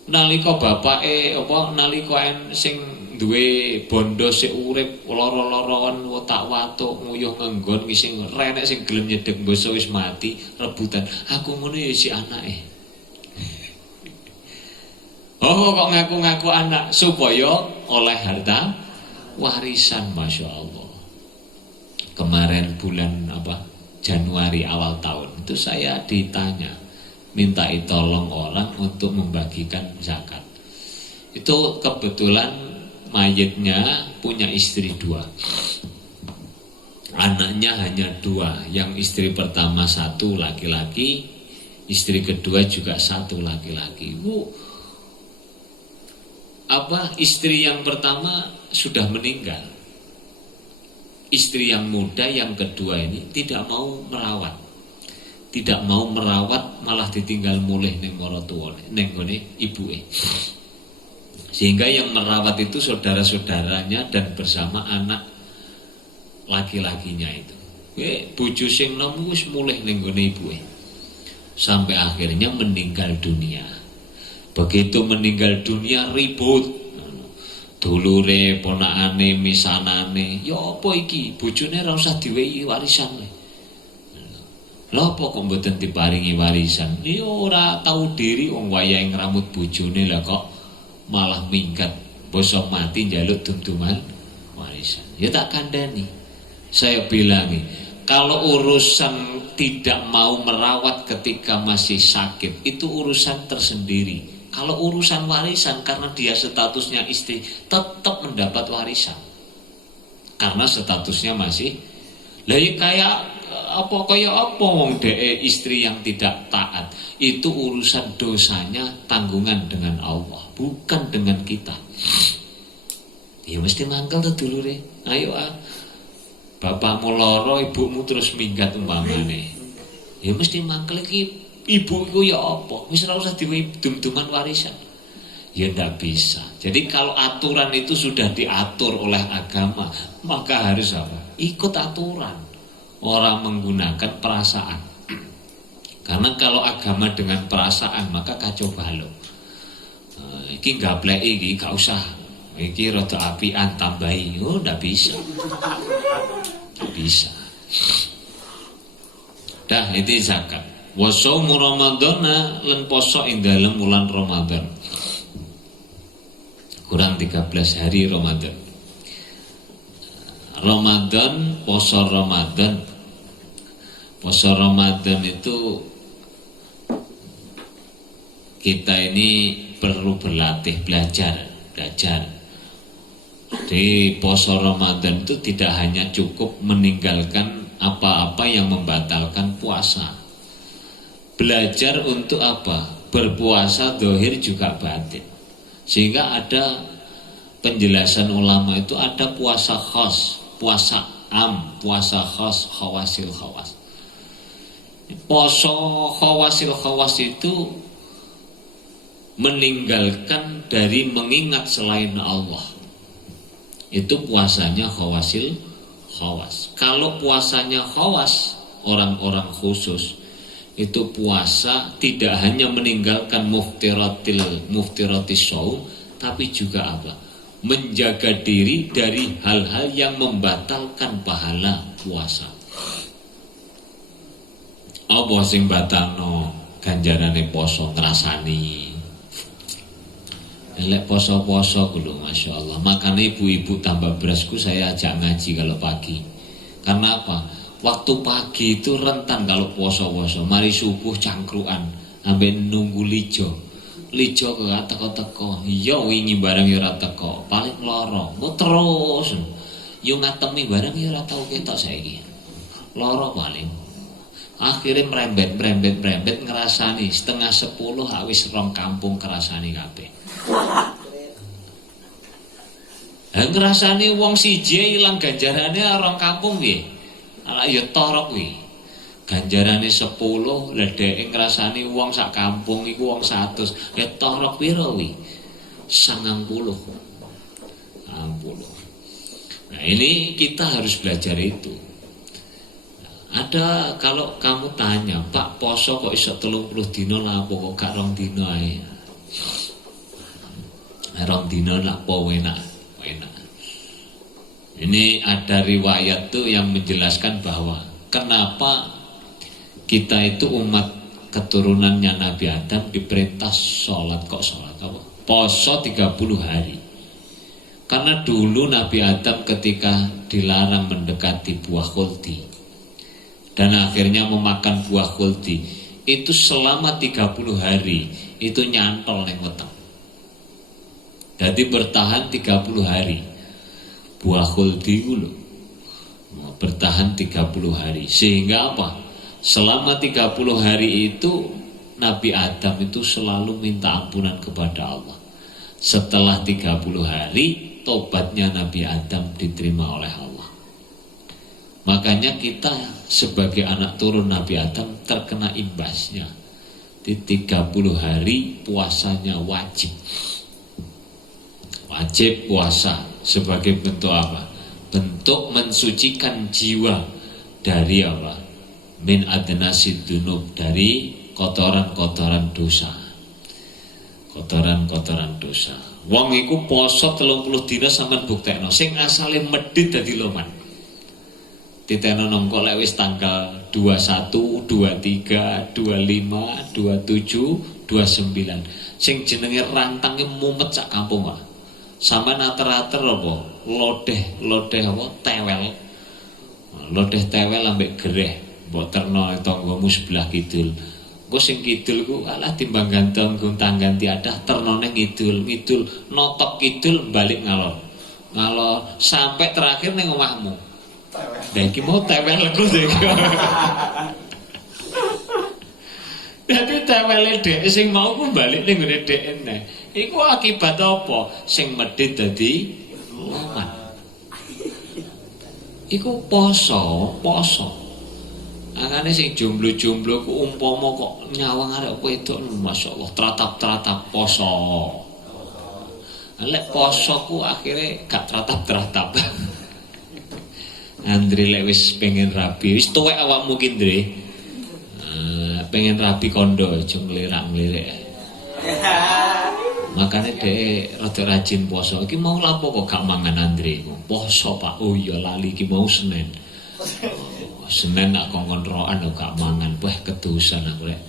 Nalika bapake nalika sing duwe bondo sik urip lara-larawan wotak watuk nguyuh ngenggon sing renek sing gelem nyedhek basa wis mati rebutan aku ngono ya si anake. Oh kok ngaku-ngaku anak supaya oleh harta warisan, masya Allah. Kemarin bulan Januari awal tahun itu saya ditanya, minta tolong orang untuk membagikan zakat. Itu kebetulan mayitnya punya istri 2, anaknya hanya 2. Yang istri pertama 1 laki-laki, istri kedua juga 1 laki-laki. Istri yang pertama sudah meninggal. Istri yang muda yang kedua ini tidak mau merawat. Tidak mau merawat, malah ditinggal mulih ning maratuwane, ning gone ibuke. Sehingga yang merawat itu saudara-saudaranya dan bersama anak laki-lakinya itu. Bojo sing nom wis mulih ning gone ibuke. Sampai akhirnya meninggal dunia. Begitu meninggal dunia ribut. Dulure, ponakane, misanane, ya apa iki? Bojone ora usah diwehi warisan. Lha apa kok mboten diparingi warisan? Ya ora tahu diri wong wayahe ngramut bojone lah kok malah minggat bosok mati njaluk dum-duman warisan. Ya tak kandhani. Saya bilangi, kalau urusan tidak mau merawat ketika masih sakit itu urusan tersendiri. Kalau urusan warisan karena dia statusnya istri tetap mendapat warisan. Karena statusnya masih kayak apa wong dhek istri yang tidak taat. Itu urusan dosanya tanggungan dengan Allah, bukan dengan kita. Ya mesti mangkel to dulure. Ayo bapakmu loro, ibumu terus minggat umpamane. Ya mesti mangkel iki. Ibu itu ya apa? Wis ora usah diwehi dum-duman warisan. Ya ndak bisa. Jadi kalau aturan itu sudah diatur oleh agama, maka harus apa? Ikut aturan. Orang menggunakan perasaan. Karena kalau agama dengan perasaan maka kacau balau. Iki gablek iki gak usah. Iki rada apian tambahi. Oh ndak bisa. Ndak bisa. Dah itu zakat. Wa shaumu ramadhana lan poso ing dalem wulan Ramadan. Kurang 13 hari Ramadan. Ramadan, poso Ramadan. Poso Ramadan itu kita ini perlu berlatih, belajar. Di poso Ramadan itu tidak hanya cukup meninggalkan apa-apa yang membatalkan puasa. Belajar untuk apa? Berpuasa zahir juga batin. Sehingga ada penjelasan ulama itu ada puasa khas, puasa am, puasa khas, khawasil khawas. Puasa khawasil khawas itu meninggalkan dari mengingat selain Allah. Itu puasanya khawasil khawas. Kalau puasanya khawas, orang-orang khusus, itu puasa tidak hanya meninggalkan muftiratis shaum, tapi juga apa? Menjaga diri dari hal-hal yang membatalkan pahala puasa. Apa sing batalno ganjarane poso ngrasani. Elek poso-poso kulo Masya Allah. Makanya ibu-ibu tambah berasku saya ajak ngaji kalau pagi. Karena apa? Waktu pagi itu rentan kalau poso-poso. Mari subuh cangkruan, ambek nunggu lijo ke teko-teko. Iya wingi barang ya ora teko, paling loro. Mbok terus. Yo ngatemi barang ya ora tau ketok saiki. Loro paling. Akhirnya merembet ngerasani 9:30 wis rong kampung kerasani kabeh. Ngerasani wong siji ilang ganjarane rong kampung piye? Ala ya torok kuwi. Ganjarane 10, lha dhek ngrasani wong sak kampung iku wong 100. Ya torok pira kuwi? 90. Nah, ini kita harus belajar itu. Ada kalau kamu tanya, Pak poso kok iso 30 dina lah apa kok gak 2 dina ae. 2 dina lah apa enak. Ini ada riwayat tuh yang menjelaskan bahwa kenapa kita itu umat keturunannya Nabi Adam diperintah sholat. Kok sholat apa? poso 30 hari. Karena dulu Nabi Adam ketika dilarang mendekati buah khuldi dan akhirnya memakan buah khuldi, itu selama 30 hari itu nyantol neng weteng. Jadi bertahan 30 hari. Buah khuldi itu bertahan 30 hari. Sehingga apa? Selama 30 hari itu Nabi Adam itu selalu minta ampunan kepada Allah. Setelah 30 hari tobatnya Nabi Adam diterima oleh Allah. Makanya kita sebagai anak turun Nabi Adam terkena imbasnya. Di 30 hari puasanya wajib. Wajib puasa sebagai bentuk apa? Bentuk mensucikan jiwa dari apa? Min adnasid dunub, dari kotoran-kotoran dosa. Kotoran-kotoran dosa. Wong iku poso 30 dina sampean buktekno sing asale medhit dadi loman. Diteno nongko lek wis tanggal 21, 23, 25, 27, 29. Sing jenenge rantange mumet sak kampung wae. Sampeyan ater-ater apa? Lodeh apa? Tewel. Lodeh tewel ambek gereh. Mbok terno tanggamu sebelah kidul. Engko sing kidul ku alah timbang ganteng guntang ganti adah ternone ngidul notok kidul balik ngalor sampai terakhir ning omahmu. Lah iki mau tewelku iki. Dadi tewele dhek sing mau ku balik ning ngene dhek neh. Iku akibat apa? Sing medhit dadi loman. Iku poso. Angane sing jomblo-jomblo ku umpama kok nyawang arek wedok, masyaallah tratap-tratap poso. Lek poso ku akhire gak tratap-tratap. Andre lek wis pengen rapi, wis tuwek awakmu ki, Andre. Pengen rapi kondo aja nglirak-nglirik. Makane dhek rada rajin poso. Iki mau lapo kok gak mangan Andre? Poso, Pak. Oh iya lali iki mau Senin. Senin nak kongkon roan gak mangan, wah kedusan aku rek.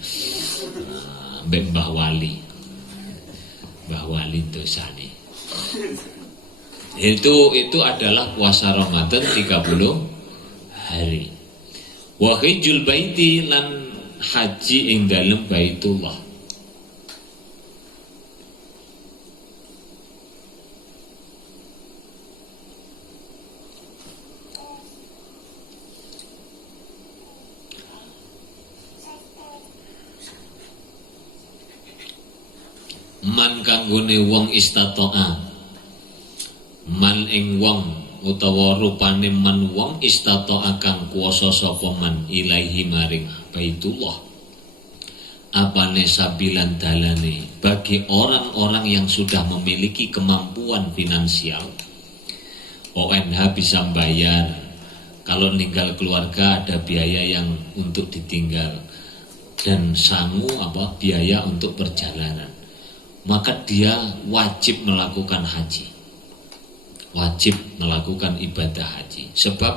Mbek Mbah Wali dosane. Itu adalah puasa Ramadan 30 hari. Wa hajjul baiti lan haji ing dalem Baitullah. Man kanggone wong istato'a, man ing wong utawa rupane man wong istato'a kang kuwasa sapa man ilaihi maring Baitullah. Apane sabilan dalane bagi orang-orang yang sudah memiliki kemampuan finansial. ONH bisa bayar, kalau meninggal keluarga ada biaya yang untuk ditinggal dan sangu biaya untuk perjalanan. Maka dia wajib melakukan haji, wajib melakukan ibadah haji. Sebab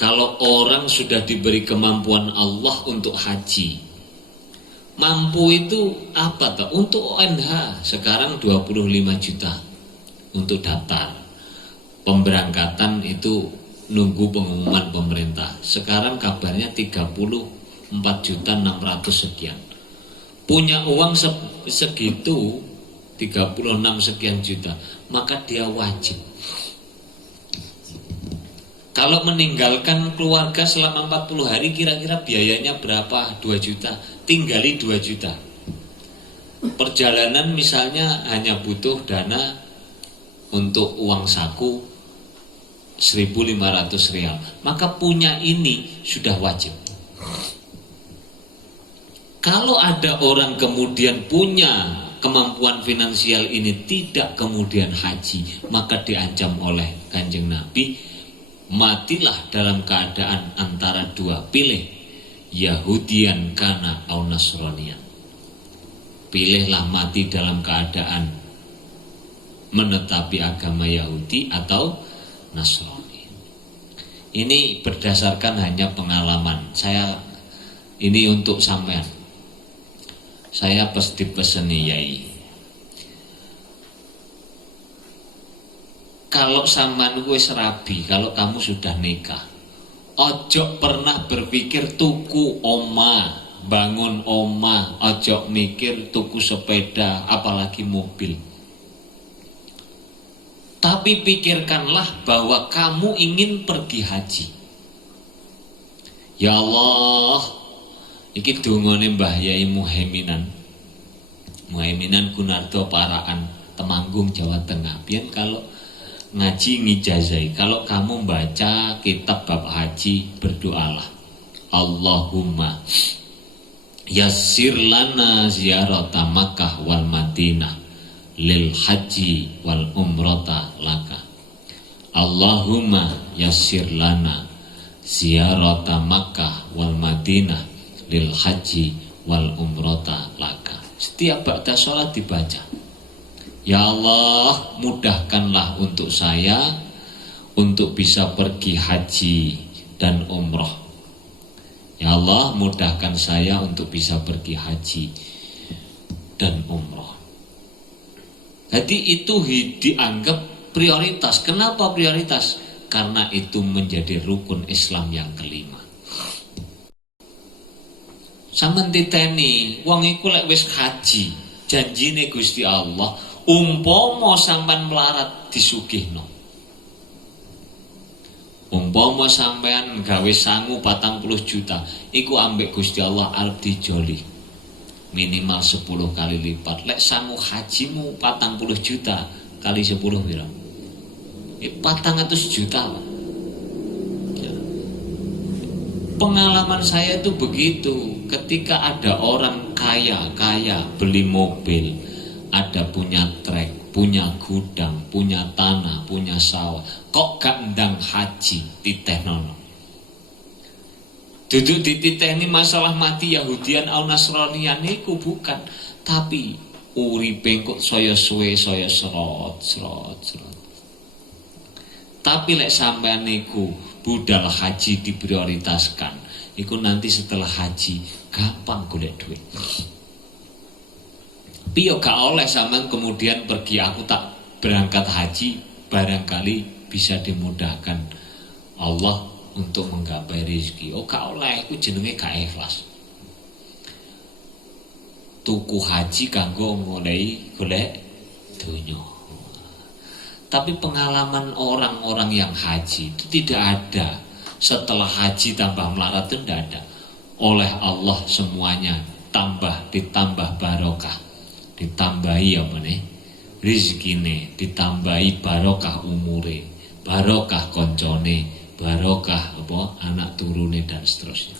kalau orang sudah diberi kemampuan Allah untuk haji, mampu itu apa tak? Untuk ONH sekarang 25 juta untuk daftar. Pemberangkatan itu nunggu pengumuman pemerintah. Sekarang kabarnya 34.600.000 sekian. Punya uang segitu 36 sekian juta, maka dia wajib. Kalau meninggalkan keluarga selama 40 hari kira-kira biayanya berapa? 2 juta. Tinggali 2 juta. Perjalanan misalnya hanya butuh dana untuk uang saku 1.500 rial, maka punya ini sudah wajib. Kalau ada orang kemudian punya kemampuan finansial ini tidak kemudian haji, maka diancam oleh Kanjeng Nabi, matilah dalam keadaan antara dua, pilih Yahudian kana au Nasranian. Pilihlah mati dalam keadaan menetapi agama Yahudi atau Nasrani. Ini berdasarkan hanya pengalaman saya, ini untuk sampean. Saya pasti peseni yai. kalau sampean wis rabi, kalau kamu sudah nikah, ojo pernah berpikir tuku oma, bangun oma, ojo mikir tuku sepeda, apalagi mobil. Tapi pikirkanlah bahwa kamu ingin pergi haji. Ya Allah, iki dungane Mbah Yai Muhaiminan Gunarto Paraan, Temanggung, Jawa Tengah. Biar kalau ngaji ngijazai, kalau kamu baca kitab bab haji, berdoalah, Allahumma yassir lana ziyarata Makkah wal Madinah lil haji wal umrata laka. Allahumma yassir lana ziyarata Makkah wal Madinah lil haji wal umrata laka. Setiap ba'da sholat dibaca, ya Allah, mudahkanlah untuk saya untuk bisa pergi haji dan umroh. Ya Allah, mudahkan saya untuk bisa pergi haji dan umroh. Jadi itu dianggap prioritas. Kenapa prioritas? Karena itu menjadi rukun Islam yang kelima. Sampeyan titeni wong iku lek wis haji, janjine Gusti Allah, umpama sampean melarat disugihno. Umpama sampean gawe sangu 40 juta, iku ambek Gusti Allah arep dijoli minimal 10 kali lipat. Lek sangu hajimu 40 juta kali 10 pira? 400 juta, Pak. Ya. Pengalaman saya itu begitu. Ketika ada orang kaya beli mobil, ada punya trek, punya gudang, punya tanah, punya sawah, kok gak ndang haji titehnono. Duduk di titeh ini masalah mati Yahudian au Nasranian niku bukan, tapi uripe kok saya suwe saya serot. Tapi lek sampean niku budal haji diprioritaskan, iku nanti setelah haji gampang golek duit. Tapi yo gak oleh sampean kemudian pergi, aku tak berangkat haji, barangkali bisa dimudahkan Allah untuk menggapai rezeki. Oh gak oleh, iku jenenge gak ikhlas. Tuku haji kanggo mulai golek dunya. Tapi pengalaman orang-orang yang haji itu tidak ada. Setelah haji tambah melarat itu tidak ada. Oleh Allah semuanya ditambah barokah, ditambahi apa nih? Rizkine, ditambahi barokah umure, barokah koncone, barokah apa anak turune dan seterusnya.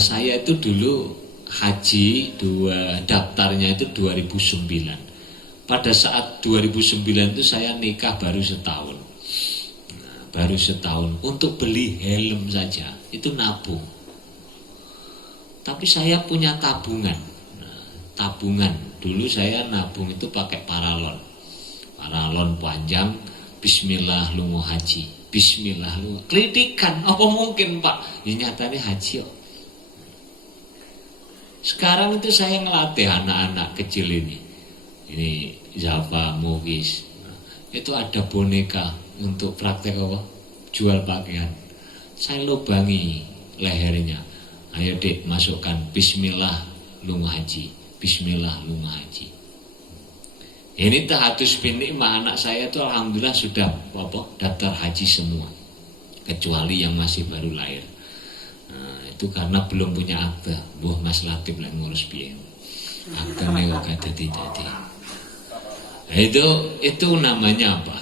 Saya itu dulu haji daftarnya itu 2009. Pada saat 2009 itu saya nikah baru setahun. Baru setahun. Untuk beli helm saja itu nabung. Tapi saya punya tabungan. Tabungan. Dulu saya nabung itu pakai paralon. Paralon panjang. Bismillah lungo haji. Bismillah lungo. Kritikan. Apa mungkin Pak? Ya nyatanya haji. Sekarang itu saya ngelatih anak-anak kecil ini. Ini Zafa, Mugis, itu ada boneka untuk praktek apa? Jual pakaian. Saya lubangi lehernya. Ayo dek, masukkan Bismillah lunga haji, Bismillah lunga haji. Ini tahatus binikmah anak saya itu alhamdulillah sudah daftar haji semua, kecuali yang masih baru lahir. Nah, itu karena belum punya akte. Mas Latif lah ngurus biaya. Akte nih kok jadi. Itu namanya apa?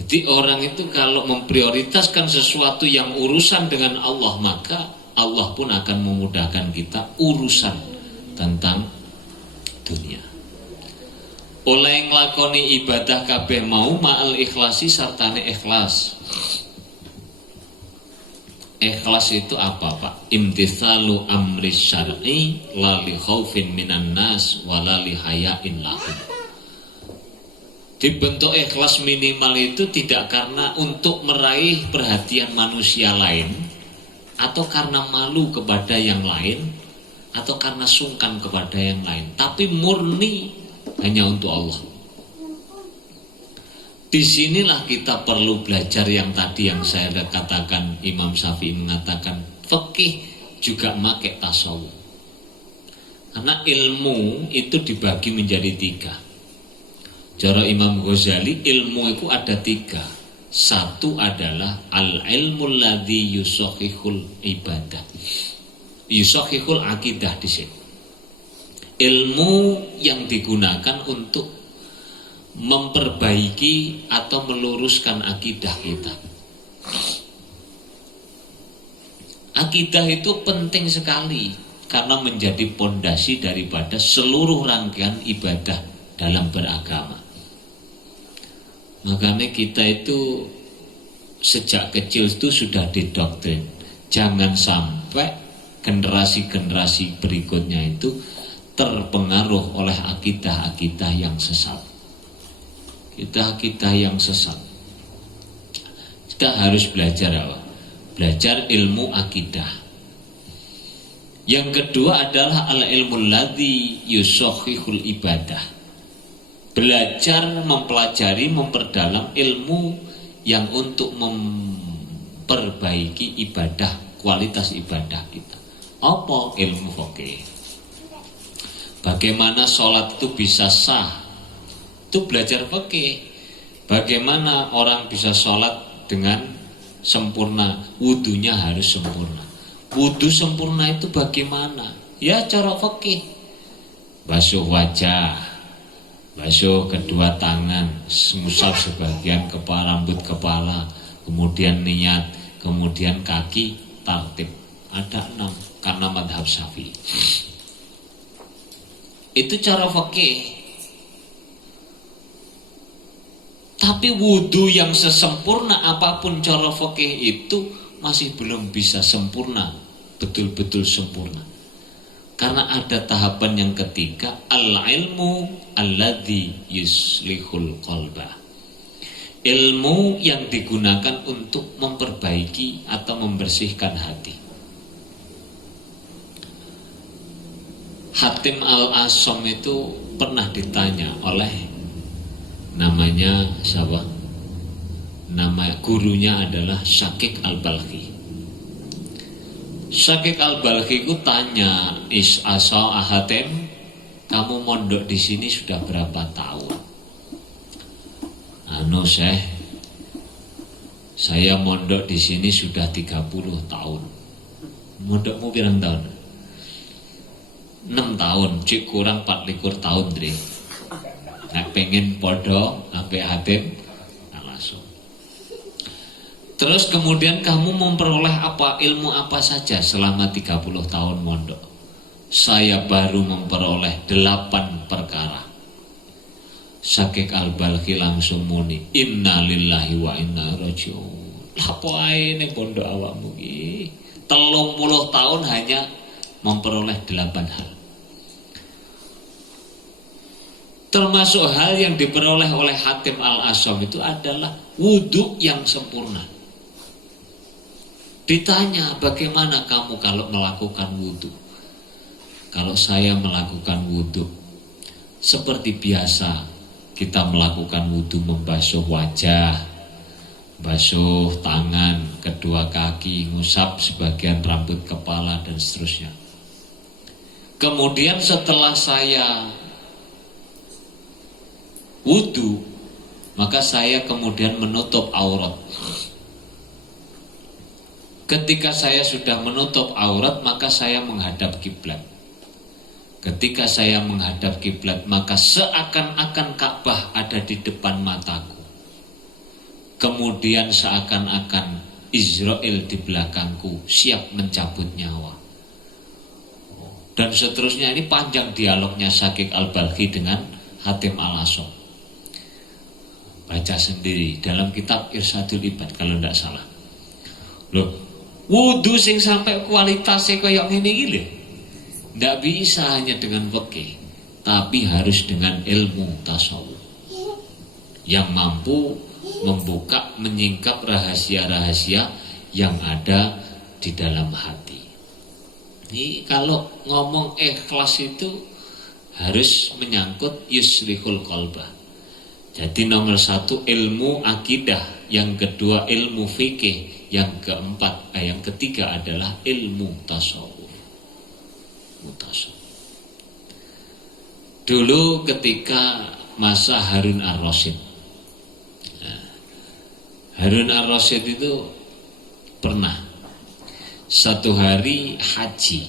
Jadi orang itu kalau memprioritaskan sesuatu yang urusan dengan Allah, maka Allah pun akan memudahkan kita urusan tentang dunia. Oleh nglakoni ibadah kabeh mau ma'al ikhlasi sartane ikhlas. Ikhlas itu apa Pak? Imtithalu amri syar'i la li khaufin minan nas wa la li haya'in lahum. Dibentuk ikhlas minimal itu tidak karena untuk meraih perhatian manusia lain, atau karena malu kepada yang lain, atau karena sungkan kepada yang lain, tapi murni hanya untuk Allah. Disinilah kita perlu belajar yang tadi yang saya katakan, Imam Syafi'i mengatakan fikih juga make tasawuf. Karena ilmu itu dibagi menjadi 3. Cara Imam Ghazali, ilmu itu ada 3. Satu adalah al-ilmul ladzi yusakhihul ibadah, yusakhihul akidah di sini. Ilmu yang digunakan untuk memperbaiki atau meluruskan akidah kita. Akidah itu penting sekali karena menjadi pondasi daripada seluruh rangkaian ibadah dalam beragama. Makanya kita itu sejak kecil itu sudah didoktrin, jangan sampai generasi-generasi berikutnya itu terpengaruh oleh akidah-akidah yang sesat. Kita yang sesat. Kita harus belajar apa? Belajar ilmu akidah. Yang kedua adalah al-ilmul ladzi yusakhihul ibadah. Belajar, mempelajari, memperdalam ilmu yang untuk memperbaiki ibadah, kualitas ibadah kita. Apa? Ilmu fikih. Bagaimana sholat itu bisa sah? Itu belajar fikih. Bagaimana orang bisa sholat dengan sempurna? Wudunya harus sempurna. Wudu sempurna itu bagaimana? Ya cara fikih. Basuh wajah, basuh kedua tangan, ngusap sebagian kepala, rambut kepala, kemudian niat, kemudian kaki, tartib. Ada 6 karena madhab Syafi'i. Itu cara fikih. Tapi wudhu yang sesempurna apapun cara fikih itu masih belum bisa sempurna, betul-betul sempurna. Karena ada tahapan yang ketiga, al-ilmu alladzi yuslihul qalba. Ilmu yang digunakan untuk memperbaiki atau membersihkan hati. Hatim Al-Asom itu pernah ditanya oleh namanya siapa? Nama gurunya adalah Syakik Al-Balkhi. Syakik Al-Balkhi itu tanya, Hatim, kamu mondok di sini sudah berapa tahun? Syekh, saya mondok di sini sudah 30 tahun. Mondokmu pirang tahun? 6 tahun, cik kurang 24 tahun, Dri. Nah, pengen podo sampai Hatim langsung. Terus kemudian kamu memperoleh apa, ilmu apa saja selama 30 tahun mondok? Saya baru memperoleh 8 perkara. Syakik Al-Balkhi langsung muni, inna lillahi wa inna raji'un. Apa ae ning pondok awakmu iki? 30 tahun hanya memperoleh 8 hal. Termasuk hal yang diperoleh oleh Hatim Al-Asom itu adalah wudhu yang sempurna. Ditanya, bagaimana kamu kalau melakukan wudhu? Kalau saya melakukan wudhu seperti biasa, kita melakukan wudhu membasuh wajah, basuh tangan, kedua kaki, ngusap sebagian rambut kepala dan seterusnya. Kemudian setelah saya wudhu, maka saya kemudian menutup aurat. Ketika saya sudah menutup aurat, maka saya menghadap kiblat. Ketika saya menghadap kiblat, maka seakan-akan Ka'bah ada di depan mataku. Kemudian seakan-akan Israel di belakangku siap mencabut nyawa. Dan seterusnya. Ini panjang dialognya Syakik Al-Balkhi dengan Hatim Al-Asom. Baca sendiri dalam kitab Irsadul Ibad kalau tidak salah. Loh, wudhu sing sampai kualitasnya kayak ngene iki lho. Tidak bisa hanya dengan fikih, tapi harus dengan ilmu tasawuf yang mampu membuka, menyingkap rahasia-rahasia yang ada di dalam hati. Ini kalau ngomong ikhlas itu harus menyangkut yuslihul qalbah. Jadi nomor satu ilmu akidah, yang kedua ilmu fikih, yang ketiga adalah ilmu tasawuf. Dulu ketika masa Harun ar-Rasyid, Harun ar-Rasyid itu pernah satu hari haji.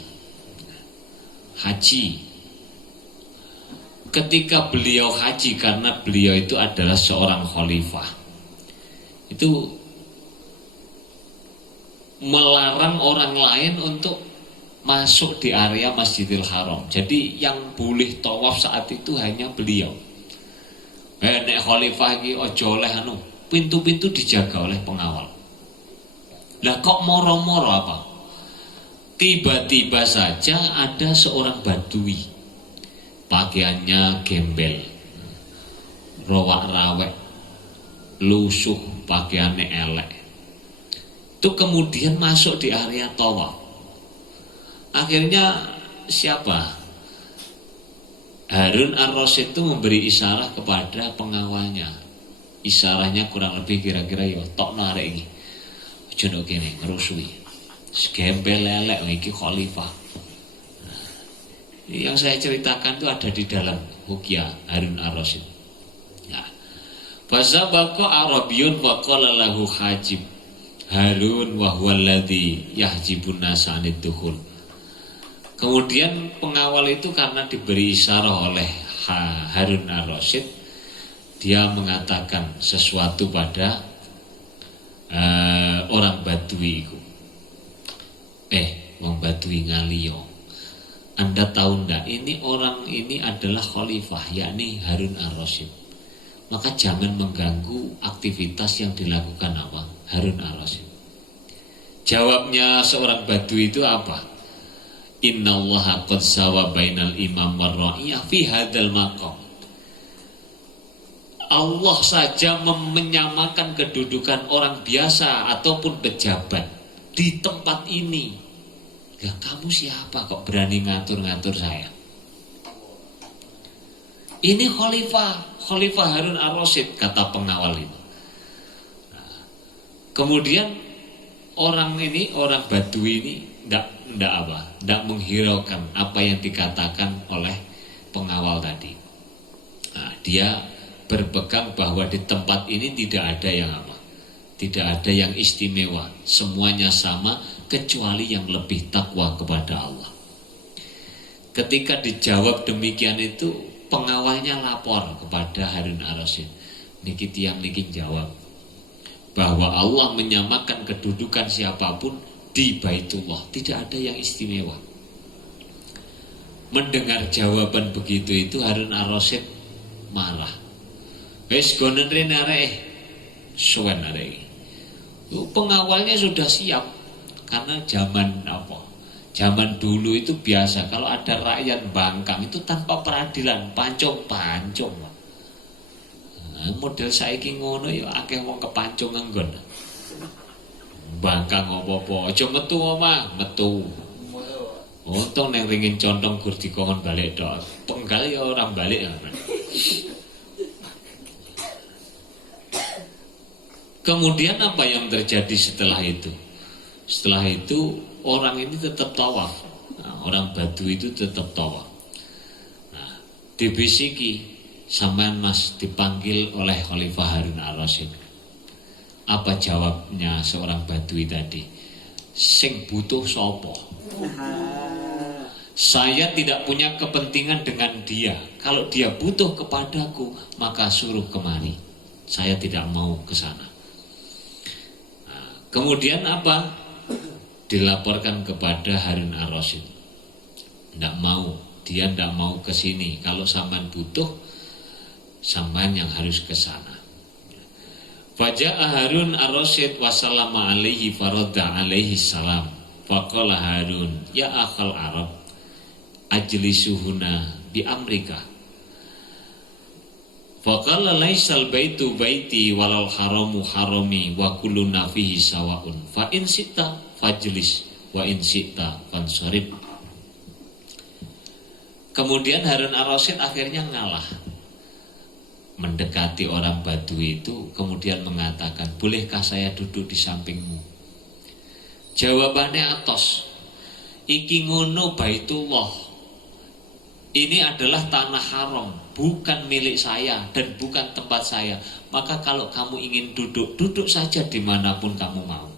Ketika beliau haji, karena beliau itu adalah seorang khalifah, itu melarang orang lain untuk masuk di area Masjidil Haram. Jadi yang boleh tawaf saat itu hanya beliau. Nek khalifah iki aja oleh pintu-pintu dijaga oleh pengawal. Lah kok moro-moro apa? Tiba-tiba saja ada seorang badui, pakaiannya gembel, rowak-rawek, lusuh, pakaiannya elek. Itu kemudian masuk di area tawaf. Akhirnya siapa? Harun ar-Rasyid itu memberi isyarat kepada pengawalnya. Isyaratnya kurang lebih kira-kira ya tokno arek iki. Aja ndok kene ngerusui. Gembel elek iki khalifah. Yang saya ceritakan itu ada di dalam Hukia Harun ar-Rasyid. Nah, fasabaqa Arabiyyun wa qala lahu hajib Harun wa huwa alladhi yahjibun nasa 'anid dukhul. Kemudian pengawal itu karena diberi isyarat oleh Harun ar-Rasyid, dia mengatakan sesuatu pada orang Badui itu. Wong Badui ngaliyo, Anda tahu ndak ini orang ini adalah khalifah, yakni Harun ar-Rasyid. Maka jangan mengganggu aktivitas yang dilakukan apa? Harun ar-Rasyid. Jawabnya seorang Badui itu apa? Innallaha qad sawa bainal imam war ra'iyah fi hadzal maqam. Allah saja menyamakan kedudukan orang biasa ataupun pejabat di tempat ini. Ya kamu siapa kok berani ngatur-ngatur saya? Ini Khalifah Harun ar-Rasyid, kata pengawal itu. Kemudian orang Badui ini tidak menghiraukan apa yang dikatakan oleh pengawal tadi. Nah, dia berpegang bahwa di tempat ini tidak ada yang tidak ada yang istimewa, semuanya sama kecuali yang lebih takwa kepada Allah. Ketika dijawab demikian itu, pengawalnya lapor kepada Harun ar-Rasyid. Niki tiang niki jawab bahwa Allah menyamakan kedudukan siapapun di Baitullah, tidak ada yang istimewa. Mendengar jawaban begitu itu Harun ar-Rasyid marah. Wes gonen rene arek suwen arek. Pengawalnya sudah siap karena zaman dulu itu biasa kalau ada rakyat bangkang itu tanpa peradilan, pancung-pancung. Nah, model saiki ngono ya akeh wong kepancung nggon. Bangkang apa-apa, aja metu omah, metu. Untung neng ringin contong gur dikon balik tok. Penggal ya orang balik ya. Kemudian apa yang terjadi setelah itu? Setelah itu orang ini tetap tawaf. Nah, orang Badui itu tetap tawaf. Nah, dibisiki, sampean Mas dipanggil oleh Khalifah Harun ar-Rasyid. Apa jawabnya seorang Badui tadi? Sing butuh sopo? Saya tidak punya kepentingan dengan dia. Kalau dia butuh kepadaku, maka suruh kemari. Saya tidak mau ke sana. Kemudian apa? Dilaporkan kepada Harun ar-Rasyid. Tidak mau, dia tidak mau ke sini. Kalau sampean butuh, sampean yang harus ke sana. Faja'a Harun ar-Rasyid wa sallama alaihi faradda alaihi salam. Faqala Harun, ya akhal Arab, ajlisuhuna bi amrika. Faqala laisal baitu baiti walal haramu harami wa kulluna fihi sawaun. Fa in sita fajlis wa in sita fansharib. Kemudian Harun ar-Rasyid akhirnya ngalah. mendekati orang Badui itu, kemudian mengatakan, bolehkah saya duduk di sampingmu? Jawabannya atos, iki ngono Baitullah, ini adalah tanah haram, bukan milik saya dan bukan tempat saya. Maka kalau kamu ingin duduk, duduk saja dimanapun kamu mau.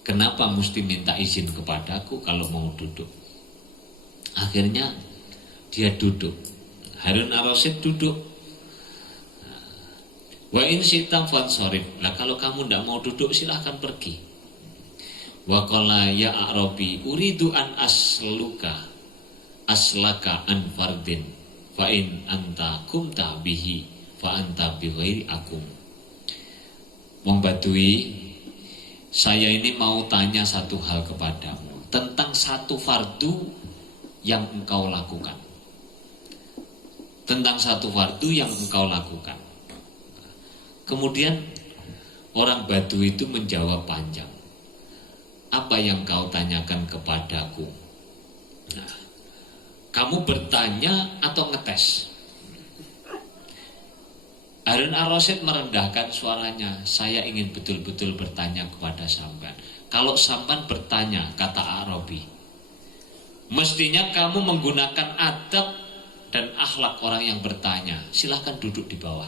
Kenapa mesti minta izin kepadaku kalau mau duduk? Akhirnya dia duduk. Harun ar-Rasyid duduk. Wa in syi'ta fansorif. Nah kalau kamu tidak mau duduk silahkan pergi. Wa qala ya Arabi uridu an aslaka an fardin fa in anta kumta bihi fa anta bi ghairi akum. Wong Badui, saya ini mau tanya satu hal kepadamu tentang satu fardu yang engkau lakukan. Tentang satu fardu yang engkau lakukan. Kemudian orang Badui itu menjawab panjang. Apa yang kau tanyakan kepadaku? Nah, kamu bertanya atau ngetes? Harun ar-Rasyid merendahkan suaranya. Saya ingin betul-betul bertanya kepada sampan. Kalau sampan bertanya, kata Arabi, mestinya kamu menggunakan adab dan akhlak orang yang bertanya. Silahkan duduk di bawah.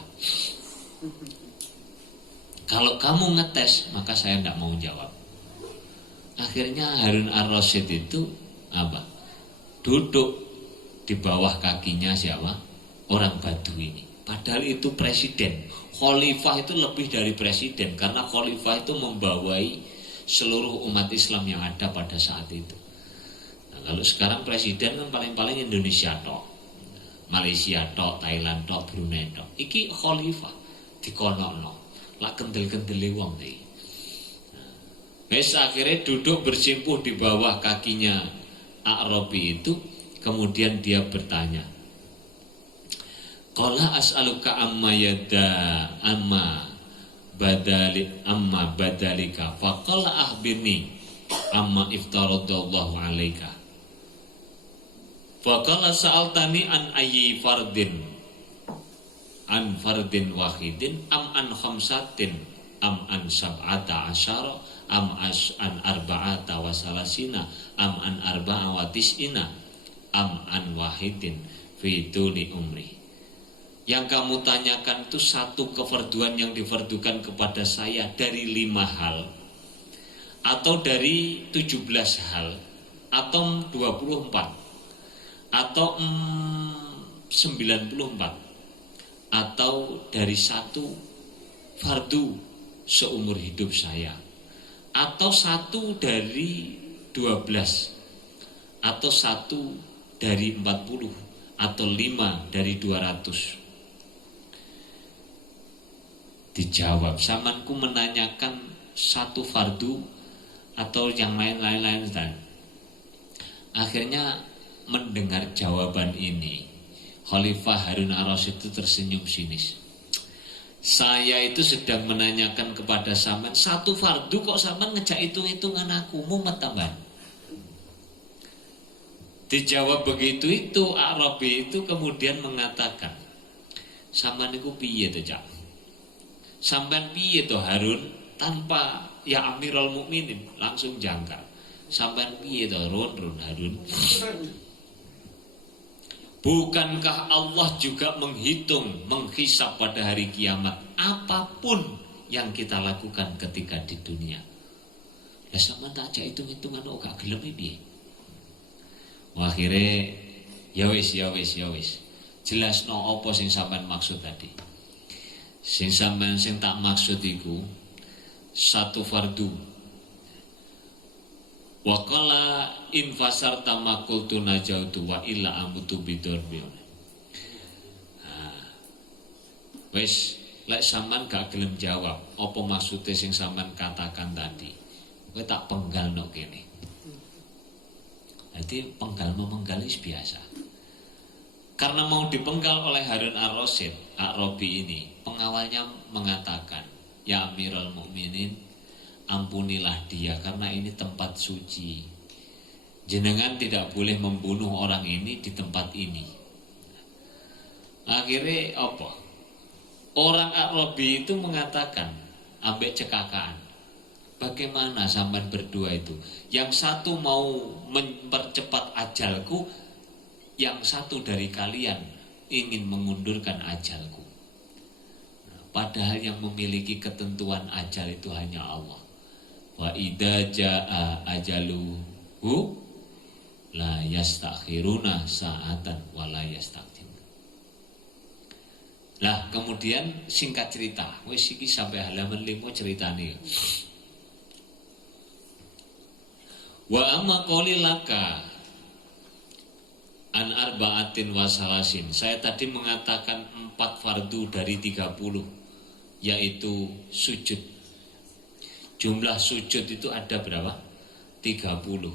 Kalau kamu ngetes, maka saya tidak mau jawab. Akhirnya Harun ar-Rasyid itu apa? Duduk di bawah kakinya siapa? Orang Badui ini. Padahal itu presiden. Khalifah itu lebih dari presiden, karena khalifah itu membawai seluruh umat Islam yang ada pada saat itu. Nah, kalau sekarang presiden kan paling-paling Indonesia tok, Malaysia tok, Thailand tok, Brunei tok. Iki khalifah dikonokno. Lah kendel-kendele wong iki. Wes akhirnya duduk bersimpuh di bawah kakinya Arabi itu, kemudian dia bertanya, qala as'aluka amma badalika faqala akhbirni amma iftaradallahu alaika faqala sa'altani an ayyi fardin wahidin am an khamsatin am an sab'ata asyara am an arba'ata wa salasina am an arba'a wa tis'ina am an wahidin fi tuli umri. Yang kamu tanyakan itu satu kefarduan yang difardukan kepada saya dari 5 hal, atau dari 17 hal, atau 24, atau 94, atau dari satu fardu seumur hidup saya, atau satu dari 12, atau satu dari 40, atau 5 dari 200. Dijawab, samanku menanyakan satu fardu atau yang lain-lain. Akhirnya mendengar jawaban ini, Khalifah Harun ar-Rasyid itu tersenyum sinis. Saya itu sedang menanyakan kepada saman satu fardu, kok saman ngejak hitung-hitungan aku, mumet tambahan. Dijawab begitu itu, Arabi itu kemudian mengatakan, saman iku piye to, Cak? Sampean piye to Harun, tanpa ya Amirul Mukminin, langsung jangkar. Sampean piye to Harun? Bukankah Allah juga menghitung, menghisap pada hari kiamat apapun yang kita lakukan ketika di dunia? Lah sampean tak ajak hitung-hitungan kok gak gelem piye? Akhirnya ya wis. Jelasno apa sing sampean maksud tadi. Sing sampean sing tak maksud iku satu fardu. Wa qala in fasar tamakul tunajautu wa illa amutu bidorbi. Wis lek sampean gak gelem jawab apa maksude sing sampean katakan tadi, kowe tak penggal nok kene. Jadi penggal memenggal itu biasa. Karena mau dipenggal oleh Harun ar-Rasyid, Arabi ini, pengawalnya mengatakan, ya Amirul Mukminin, ampunilah dia karena ini tempat suci. Jenengan tidak boleh membunuh orang ini di tempat ini. Akhirnya apa? Orang Arabi itu mengatakan ambek cekakaan, bagaimana sampean berdua itu? Yang satu mau mempercepat ajalku, yang satu dari kalian ingin mengundurkan ajalku. Padahal yang memiliki ketentuan ajal itu hanya Allah. Wa idza jaa ajaluhu la yastakhiruna sa'atan wa la yastaqdimun. Lah kemudian singkat cerita, wis iki sampai halaman 5 ceritane. Wa amma qali laka an arba'atin wasalasin. Saya tadi mengatakan 4 fardu dari 30, yaitu sujud. Jumlah sujud itu ada berapa? 30.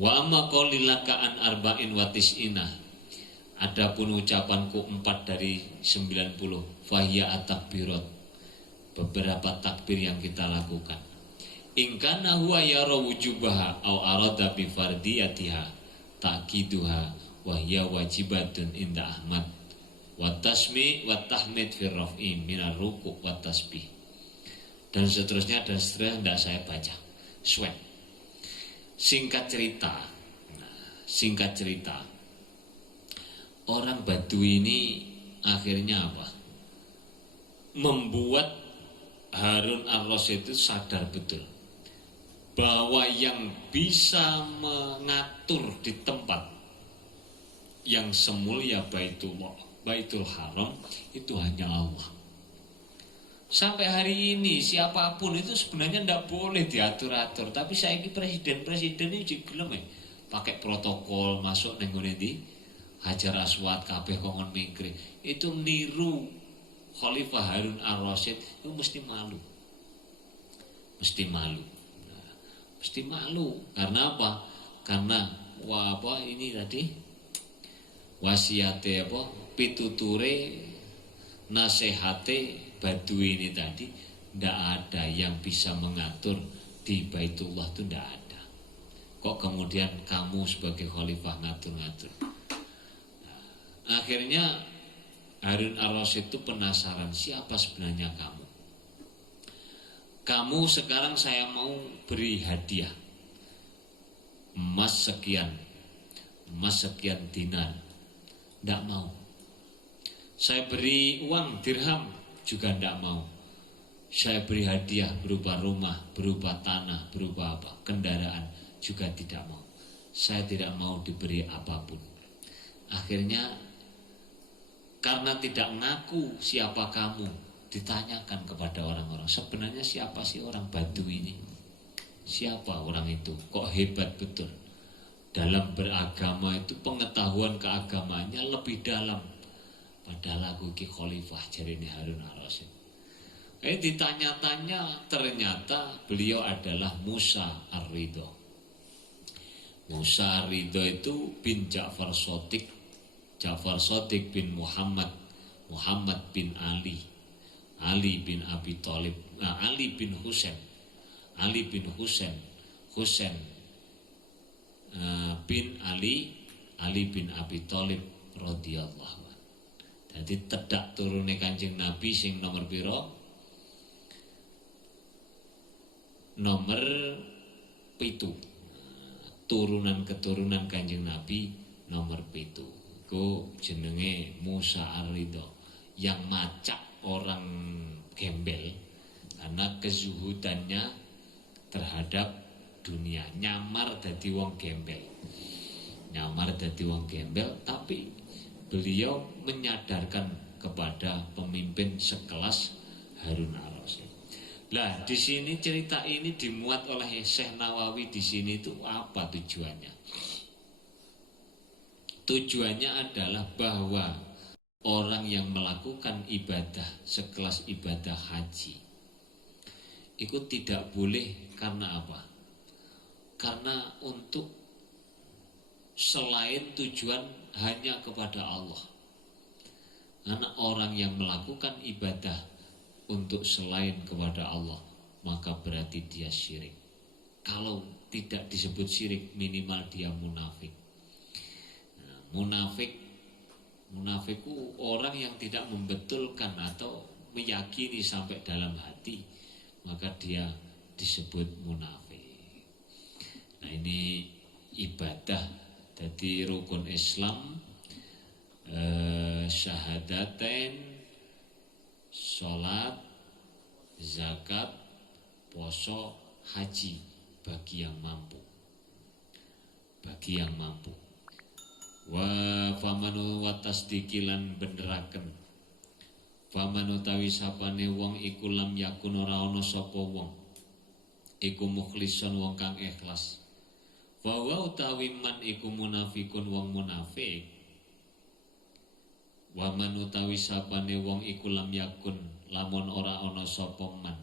Wa amma qali laka an arba'in wa tis'ina. Adapun ucapanku 4 dari 90, fahiya at-takbirat. Beberapa takbir yang kita lakukan. In kana huwa yara wujubaha au arada bi fardiyatiha ta'kiduha wa hiya wajibatun inda Ahmad wa tasmi wa tahmid fi raf'i minar ruku' wa tasbih. Dan seterusnya tidak saya baca. Sweat. Singkat cerita, orang Badui ini akhirnya apa? Membuat Harun ar-Rasyid itu sadar betul bahwa yang bisa mengatur di tempat yang semulia Baitul Haram itu hanya Allah. Sampai hari ini siapapun itu sebenarnya tidak boleh diatur-atur. Tapi saya ini presiden ini juga pakai protokol masuk nenggone di Hajar Aswad kabeh kongon mingkri. Itu niru Khalifah Harun ar-Rasyid itu mesti malu. Mesti malu. Karena apa? Karena ini tadi wasiate pituture nasehate Badui ini tadi, tidak ada yang bisa mengatur di Baitullah itu tidak ada. Kok kemudian kamu sebagai khalifah ngatur-ngatur? Akhirnya Harun ar-Rasyid itu penasaran, siapa sebenarnya kamu? Kamu sekarang saya mau beri hadiah emas sekian dinar. Tidak mau. Saya beri uang dirham juga tidak mau. Saya beri hadiah berupa rumah, berupa tanah, berupa kendaraan juga tidak mau. Saya tidak mau diberi apapun. Akhirnya karena tidak ngaku siapa kamu, ditanyakan kepada orang-orang, sebenarnya siapa sih orang Badui ini? Siapa orang itu? Kok hebat betul dalam beragama itu, pengetahuan keagamaannya lebih dalam. Padahal aku ki khalifah, jadi ini Harun ar-Rasyid. Ditanya-tanya, ternyata beliau adalah Musa ar-Ridho. Musa ar-Ridho itu bin Ja'far Shadiq, Ja'far Shadiq bin Muhammad, Muhammad bin Ali, Ali bin Abi Thalib, Ali bin Husain, Ali bin Husain, Husain bin Ali, Ali bin Abi Thalib radhiyallahu. Jadi tedak turune Kanjeng Nabi sing nomor piro? Nomor 7. Turunan-keturunan Kanjeng Nabi nomor 7. Iku jenenge Musa ar-Ridho, yang macak orang gembel karena kezuhudannya terhadap dunia, nyamar dadi wong gembel. Tapi beliau menyadarkan kepada pemimpin sekelas Harun ar-Rasyid. Lah di sini cerita ini dimuat oleh Syekh Nawawi di sini itu apa tujuannya? Tujuannya adalah bahwa orang yang melakukan ibadah sekelas ibadah haji itu tidak boleh karena apa? Karena untuk selain tujuan hanya kepada Allah. Karena orang yang melakukan ibadah untuk selain kepada Allah, maka berarti dia syirik. Kalau tidak disebut syirik, minimal dia munafik. Munafik Munafik itu orang yang tidak membetulkan atau meyakini sampai dalam hati, maka dia disebut munafik. Nah ini ibadah, jadi rukun Islam, syahadatain, sholat, zakat, poso, haji bagi yang mampu. Bagi yang mampu. Wa famanu watasdikilan benderaken. Famanu tawi sapane wong iku lam yakun ora ana sapa wong. Iku mukhlison wong kang ikhlas. Wa utawi man iku munafikun wong munafik. Wa man utawi sapane wong iku lam yakun lamun ora ana sapa man.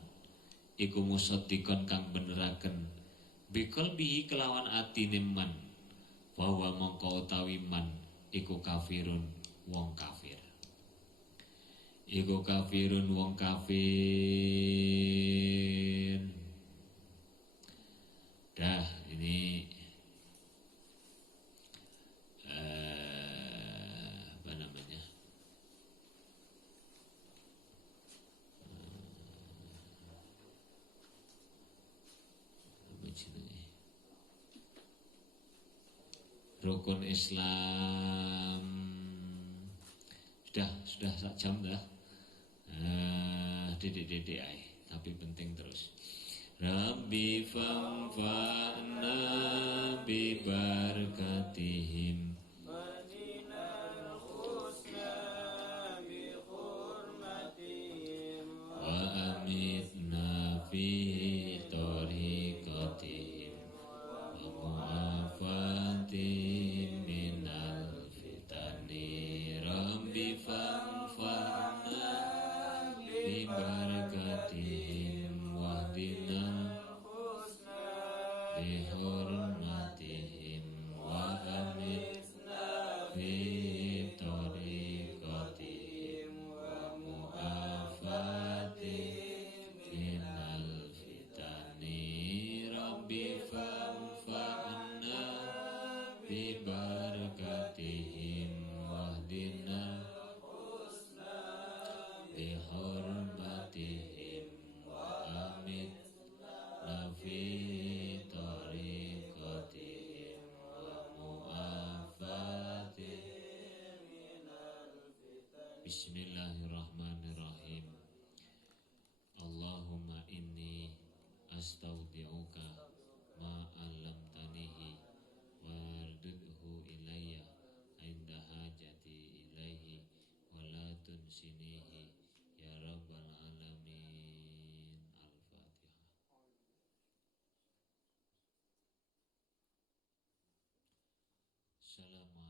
Iku musaddiqon kang beneraken. Bikol bihi kelawan atine man. Bahwa mongko utawi man iku kafirun wong kafir. Iku kafirun wong kafir. Dah ini apa namanya? Rukun Islam sudah sak jam dah. Didik tapi penting terus. Rabbi famfa'na bi barakatihim Madinal husna bi hurmatihim wa amitna fi tariqatihim wa mu'afatihim minal fitani. Rabbi famfa'na bi barakatihim wahdina bi hurmatihim wa amitna fi tariqatihim wa mu'afatihim minal fitani. Rabbi famfa'na bi barakatihim wahdina bi hurmatihim wa amitna fi tariqatihim wa mu'afatihim minal fitan. Bismillahirrahmanirrahim. Allahumma inni astaudi'uka ma 'allamtanihi wardudhu ilayya inda hajati ilaihi wa la tunsinihi ya rabbal alamin. Al-Fatihah. Assalamualaikum